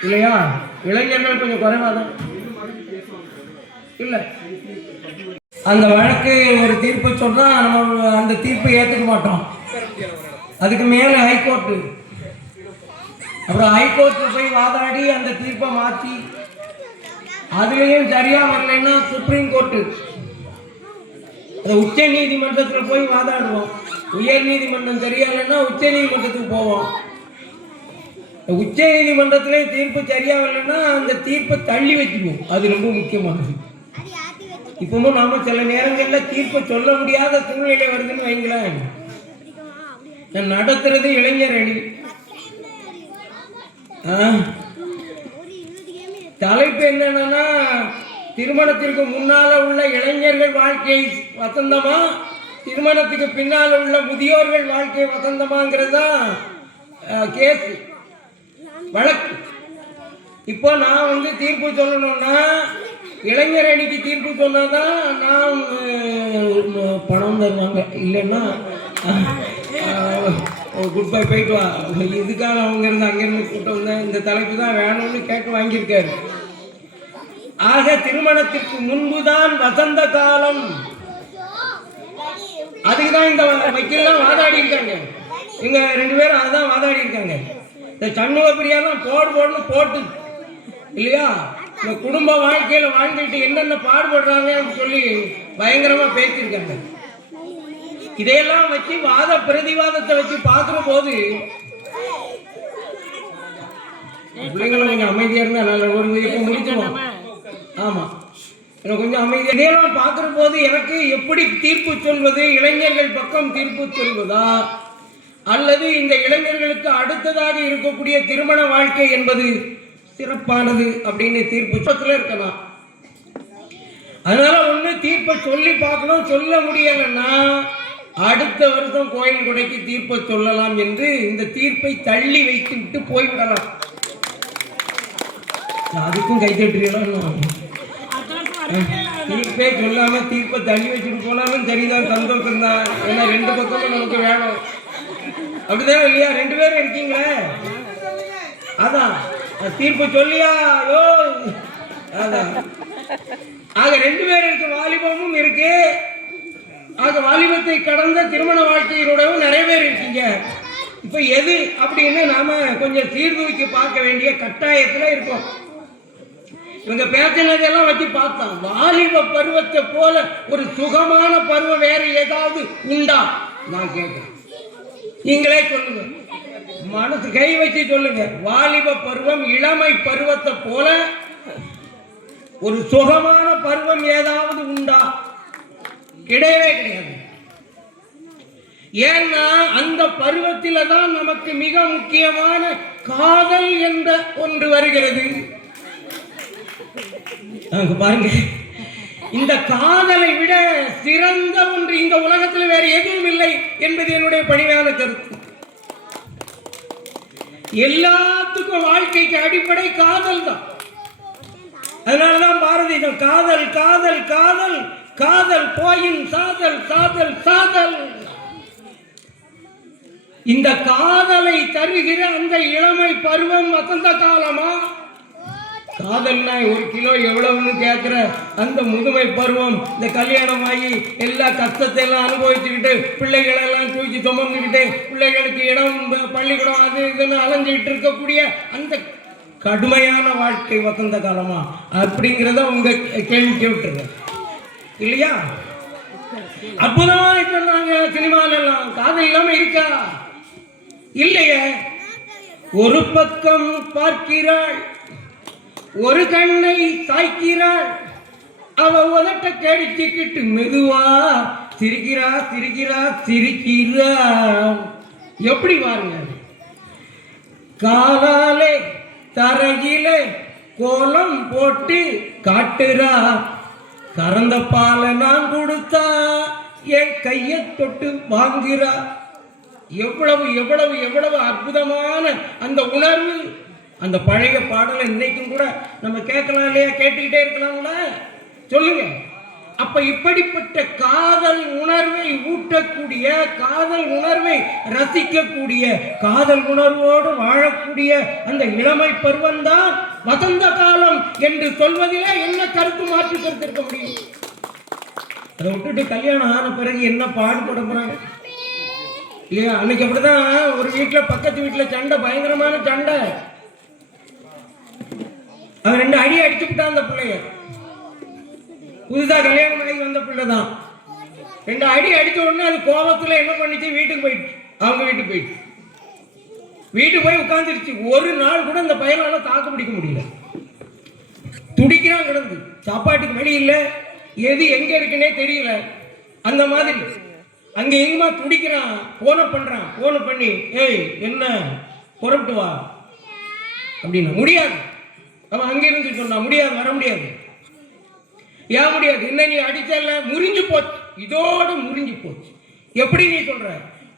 இல்லையா? இளைஞர்கள் கொஞ்சம் குறைவாதான் இல்ல. அந்த வழக்கு ஒரு தீர்ப்பு சொன்னா நம்ம அந்த தீர்ப்பை ஏற்றுக்க மாட்டோம். அதுக்கு மேல ஹைகோர்ட்டு, அப்புறம் ஹைகோர்ட்டு போய் வாதாடி அந்த தீர்ப்பை மாற்றி அதுலேயும் சரியா வரலைன்னா சுப்ரீம் கோர்ட்டு, உச்ச நீதிமன்றத்தில் போய் வாதாடுவோம். உயர் நீதிமன்றம் சரியாலைன்னா உச்ச நீதிமன்றத்துக்கு போவோம். உச்ச நீதிமன்றத்திலே தீர்ப்பு சரியா வரலைன்னா அந்த தீர்ப்பை தள்ளி வச்சுக்குவோம். அது ரொம்ப முக்கியமானது. இப்பவும் நாம சில நேரங்கள்ல தீர்ப்பை சொல்ல முடியாத சூழ்நிலை வருதுன்னு வைங்களேன். நான் நடத்துறது இளைஞர் அணி. தலைப்பு என்னன்னா, திருமணத்திற்கு முன்னால உள்ள இளைஞர்கள் வாழ்க்கை வசந்தமா, திருமணத்துக்கு பின்னால உள்ள முதியோர்கள் வாழ்க்கை வசந்தமாங்கிறதா கேஸ் வழக்கு. இப்போ நான் வந்து தீர்ப்பு சொல்லணும்னா, இளைஞர் அணிக்கு தீர்ப்பு சொன்னாதான் நான் பணம் தருவாங்க, இல்லைன்னா குட் பை போயிட்டு வா. இதுக்காக அவங்க இருந்து அங்கிருந்து கூட்டம் வந்தேன். இந்த தலைப்பு தான் வேணும்னு கேட்டு வாங்கியிருக்காரு. ஆக திருமணத்திற்கு முன்புதான் வசந்த காலம். அதுக்குதான் இந்த வக்கீல்லாம் வாதாடி இருக்காங்க. இவங்க 2 பேரும் அதான் வாதாடி இருக்காங்க. இந்த சண்முக பிரியாலாம் போடுன்னு போட்டு இல்லையா, இந்த குடும்ப வாழ்க்கையில வாழ்ந்துட்டு என்னென்ன பாடுபடுறாங்கன்னு சொல்லி பயங்கரமா பேசியிருக்காங்க. இதையெல்லாம் வச்சு வாத பிரதிவாதத்தை வச்சு பார்க்கிற போது பிள்ளைங்களும் கொஞ்சம் அமைதியா இருந்தா நல்ல ஒரு இப்ப முடிச்சிடும். ஆமா, எனக்கு கொஞ்சம் அமைதி. இதையெல்லாம் பார்க்கிற போது எனக்கு எப்படி தீர்ப்பு சொல்வது, இளைஞர்கள் பக்கம் தீர்ப்பு சொல்வதா, அல்லது இந்த இளைஞர்களுக்கு அடுத்ததாக இருக்கக்கூடிய திருமண வாழ்க்கை என்பது சிறப்பானது அப்படின்னு தீர்ப்பு இருக்கலாம். அதனால ஒண்ணு தீர்ப்பை சொல்லி பார்க்கணும். சொல்ல முடியலன்னா அடுத்த வருஷம் கோயில் கொடைக்கு தீர்ப்பை சொல்லலாம் என்று இந்த தீர்ப்பை தள்ளி வைத்து விட்டு போய்விடலாம். அதுக்கும் கைத்தட்டுறீங்களா? தீர்ப்பே சொல்லாம தீர்ப்பை தள்ளி வச்சுட்டு போனாலும் சரிதான், சந்தோஷம் தான். ஏன்னா 2 பக்கமும் நமக்கு வேணும். அப்படிதான் இல்லையா? 2 பேரும் இருக்கீங்களே, அதான் தீர்ப்பு சொல்லியா யோ, அதான். ஆக 2 பேர் இருக்கு, வாலிபமும் இருக்கு. ஆக வாலிபத்தை கடந்த திருமண வாழ்க்கையினோடவும் நிறைய பேர் இருக்கீங்க. இப்ப எது அப்படின்னு நாம கொஞ்சம் சீர்தூக்கி பார்க்க வேண்டிய கட்டாயத்துல இருக்கோம். இவங்க பேசினதெல்லாம் வச்சு பார்த்தோம். வாலிப பருவத்தை போல ஒரு சுகமான பருவம் வேற ஏதாவது உண்டா? நான் கேட்கிறேன், நீங்களே சொல்லுங்க, மனசு கை வச்சு சொல்லுங்க. வாலிப பருவம் இளமை பருவத்தை போல ஒரு சுகமான பருவம் ஏதாவது உண்டா? கிடையவே கிடையாது. ஏன்னா அந்த பருவத்தில தான் நமக்கு மிக முக்கியமான காதல் என்ற ஒன்று வருகிறது. பாருங்க, இந்த காதலை விட சிறந்த ஒன்று இந்த உலகத்தில் வேறு எதுவும் இல்லை என்பது என்னுடைய பணிவான கருத்து. எல்லாத்துக்கும் வாழ்க்கைக்கு அடிப்படை காதல் தான். அதனாலதான் பாரதியம் காதல் காதல் காதல் காதல் போயின் சாதல் சாதல் சாதல். இந்த காதலை தருகிற அந்த இளமை பருவம் வசந்த காலமா? காதல்னா 1 கிலோ எவ்வளவுன்னு கேட்கிற அந்த முதுமை பருவம், இந்த கல்யாணம் ஆகி எல்லா கஷ்டத்தை எல்லாம் அனுபவிச்சுக்கிட்டு பிள்ளைகளை எல்லாம் தூக்கி சுமந்துக்கிட்டு பிள்ளைகளுக்கு இடம் பள்ளிக்கூடம் அது இதுன்னு அலைஞ்சிக்கிட்டு இருக்கக்கூடிய அந்த கடுமையான வாழ்க்கை வசந்த காலமா அப்படிங்கிறத உங்க கேள்விக்கு விட்டுருங்க இல்லையா? அற்புதமா சொன்னாங்க. சினிமால எல்லாம் காதல் இல்லாம இருக்கா? இல்லையே. ஒரு பக்கம் பார்க்கிறாள், ஒரு கண்ணை சாய்க்கிறாள், அவ உதட்ட கடிச்சுக்கிட்டு மெதுவா சிரிக்கிறா சிரிக்கிறா சிரிக்கிறா. எப்படி பாருங்க, காலாலே தரையிலே கோலம் போட்டு காட்டுறா, கறந்த பாலை நான் கொடுத்தா என் கையை தொட்டு வாங்குறா. எவ்வளவு எவ்வளவு எவ்வளவு அற்புதமான அந்த உணர்வு. அந்த பழைய பாடலை இன்னைக்கும் கூட நம்ம கேட்கலாம் இல்லையா? கேட்டுக்கிட்டே இருக்கலாம்ல, சொல்லுங்க. அப்ப இப்படிப்பட்ட காதல் உணர்வை ஊட்டக்கூடிய, காதல் உணர்வை ரசிக்கக்கூடிய, காதல் உணர்வோடு வாழக்கூடிய அந்த இளமை பருவம் தான் வசந்த காலம் என்று சொல்வதிலே என்ன கருத்து மாற்று கருத்து இருக்க முடியும்? அதை விட்டுட்டு கல்யாணம் ஆன பிறகு என்ன பாடுபட போறாங்க இல்லையா? அன்னைக்கு அப்படிதான் ஒரு வீட்டுல பக்கத்து வீட்டுல சண்டை, பயங்கரமான சண்டை. அவன் 2 அடி அடிச்சு விட்டான் அந்த பிள்ளைய. புதுசா கல்யாணம் ஆகி வந்த பிள்ளை தான். 2 அடி அடிச்ச உடனே அது கோபத்துல என்ன பண்ணிச்சு, வீட்டுக்கு போயிட்டு அவங்க வீட்டுக்கு போயிட்டு வீட்டுக்கு போய் உட்கார்ந்துருச்சு. ஒரு நாள் கூட அந்த பையனால தாக்கு பிடிக்க முடியல. துடிக்கிறான் கிடந்து. சாப்பாட்டுக்கு வழி இல்லை, எது எங்க இருக்குன்னே தெரியல. அந்த மாதிரி அங்க எங்கமா துடிக்கிறான். போன பண்றான். போன பண்ணி ஏய் என்ன புறப்பட்டு வா அப்படின்னா முடியாது. அவன் அங்க இருந்து சொன்னா முடியாது, வர முடியாது. ஏன் முடியாது? என்ன நீ அடிச்சல முறிஞ்சு போச்சு, இதோட முறிஞ்சு போச்சு. எப்படி நீ சொல்ற?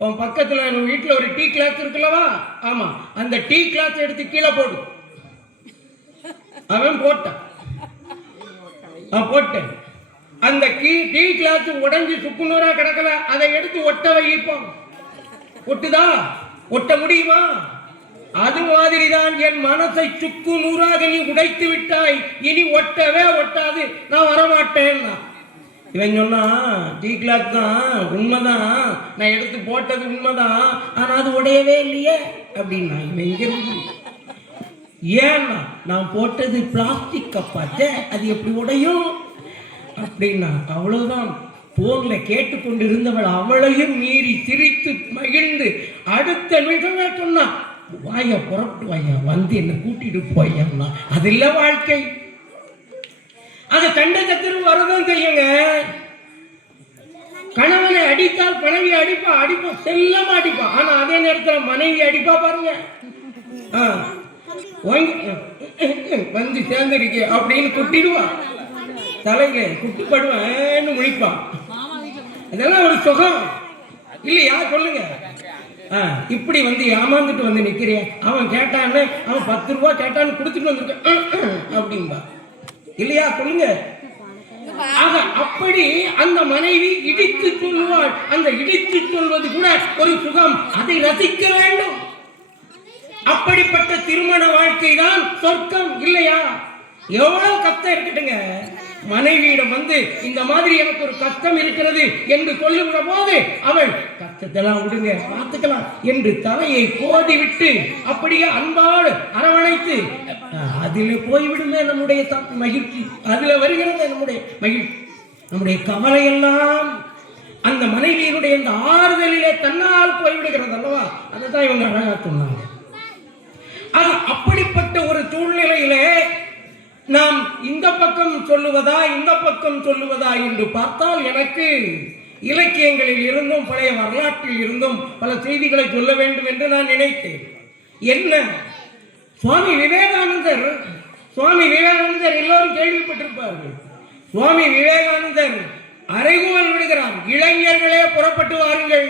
உன் பக்கத்துல நம்ம வீட்டுல ஒரு டீ கிளாஸ் இருக்குல்லவா? ஆமா, அந்த டீ கிளாஸ் எடுத்து கீழே போடு. அவன் போட்டான். போட்டேன். அந்த டீ கிளாஸ் உடஞ்சி சுக்குநூறா கிடக்கல, அதை எடுத்து ஒட்ட வைப்போம். ஒட்டுதா? ஒட்ட முடியுமா? அது மாதிரிதான் என் மனசை சுக்கு நூறாக நீ உடைத்து விட்டாய். இனி ஒட்டவே ஒட்டாது, நான் வரமாட்டேன். இவன் சொன்னா டீ கிளாஸ் தான் உண்மைதான், நான் எடுத்து போட்டது உண்மைதான், ஆனா அது உடையவே இல்லையே அப்படின்னா. இவன் எங்க இருந்து? ஏன்னா நான் போட்டது பிளாஸ்டிக் கப்பாச்சே, அது எப்படி உடையும் அப்படின்னா. அவ்வளவுதான். போன்ல கேட்டுக்கொண்டு இருந்தவள் அவளையும் மீறி சிரித்து மகிழ்ந்து அடுத்த நிமிஷமே சொன்னா வாயா புறப்பட்டு வாயா, வந்து என்ன கூட்டிட்டு போய்யா. அது இல்ல வாழ்க்கை. அது கண்ட சத்திரம் வரதான் செய்யுங்க. கணவனை அடித்தால் மனைவி அடிப்பா, செல்லமா அடிப்பா. ஆனா அதே நேரத்தில் மனைவி அடிப்பா பாருங்க. வந்து சேர்ந்திருக்க அப்படின்னு குட்டிடுவா, தலையில குட்டிப்படுவான்னு முழிப்பான். அதெல்லாம் ஒரு சுகம் இல்லையா? சொல்லுங்க. இப்படி வந்து ஏமாந்துட்டு வந்து நிக்கிறிய. அவன் கேட்டான்னு, அவன் 10 ரூபா கேட்டான்னு கொடுத்துட்டு வந்திருக்க அப்படின்பா இல்லையா? சொல்லுங்க. ஆக அப்படி அந்த மனைவி இடித்து சொல்லுவாள். அந்த இடித்து சொல்வது கூட ஒரு சுகம், அதை ரசிக்க வேண்டும். அப்படிப்பட்ட திருமண வாழ்க்கை தான் சொர்க்கம் இல்லையா? எவ்வளவு கஷ்டம் இருக்கட்டுங்க, மனைவியிடம் வந்து இந்த மாதிரி எனக்கு ஒரு கஷ்டம் இருக்கிறது என்று சொல்லுகிற போது அவள் கஷ்டத்தெல்லாம் விடுங்க பார்த்துக்கலாம் என்று தலையை கோதி விட்டு அப்படியே அன்பாடு அரவணைத்து அதில் போய்விடுமே நம்முடைய மகிழ்ச்சி. அதுல வருகிறது நம்முடைய மகிழ்ச்சி. நம்முடைய கவலை எல்லாம் அந்த மனைவியினுடைய இந்த ஆறுதலிலே தன்னால் போய்விடுகிறது அல்லவா? அதுதான் இவங்க அழகா சொன்னாங்க. அப்படிப்பட்ட ஒரு சூழ்நிலையிலே நாம் இந்த பக்கம் சொல்லுவதா இந்த பக்கம் சொல்லுவதா என்று பார்த்தால், எனக்கு இலக்கியங்களில் இருந்தும் பழைய வரலாற்றில் இருந்தும் பல செய்திகளை சொல்ல வேண்டும் என்று நான் நினைத்தேன். என்ன, சுவாமி விவேகானந்தர் எல்லோரும் கேள்விப்பட்டிருப்பார்கள். சுவாமி விவேகானந்தர் அறைகூவல் விடுகிறார், இளைஞர்களே புறப்பட்டு வாருங்கள்,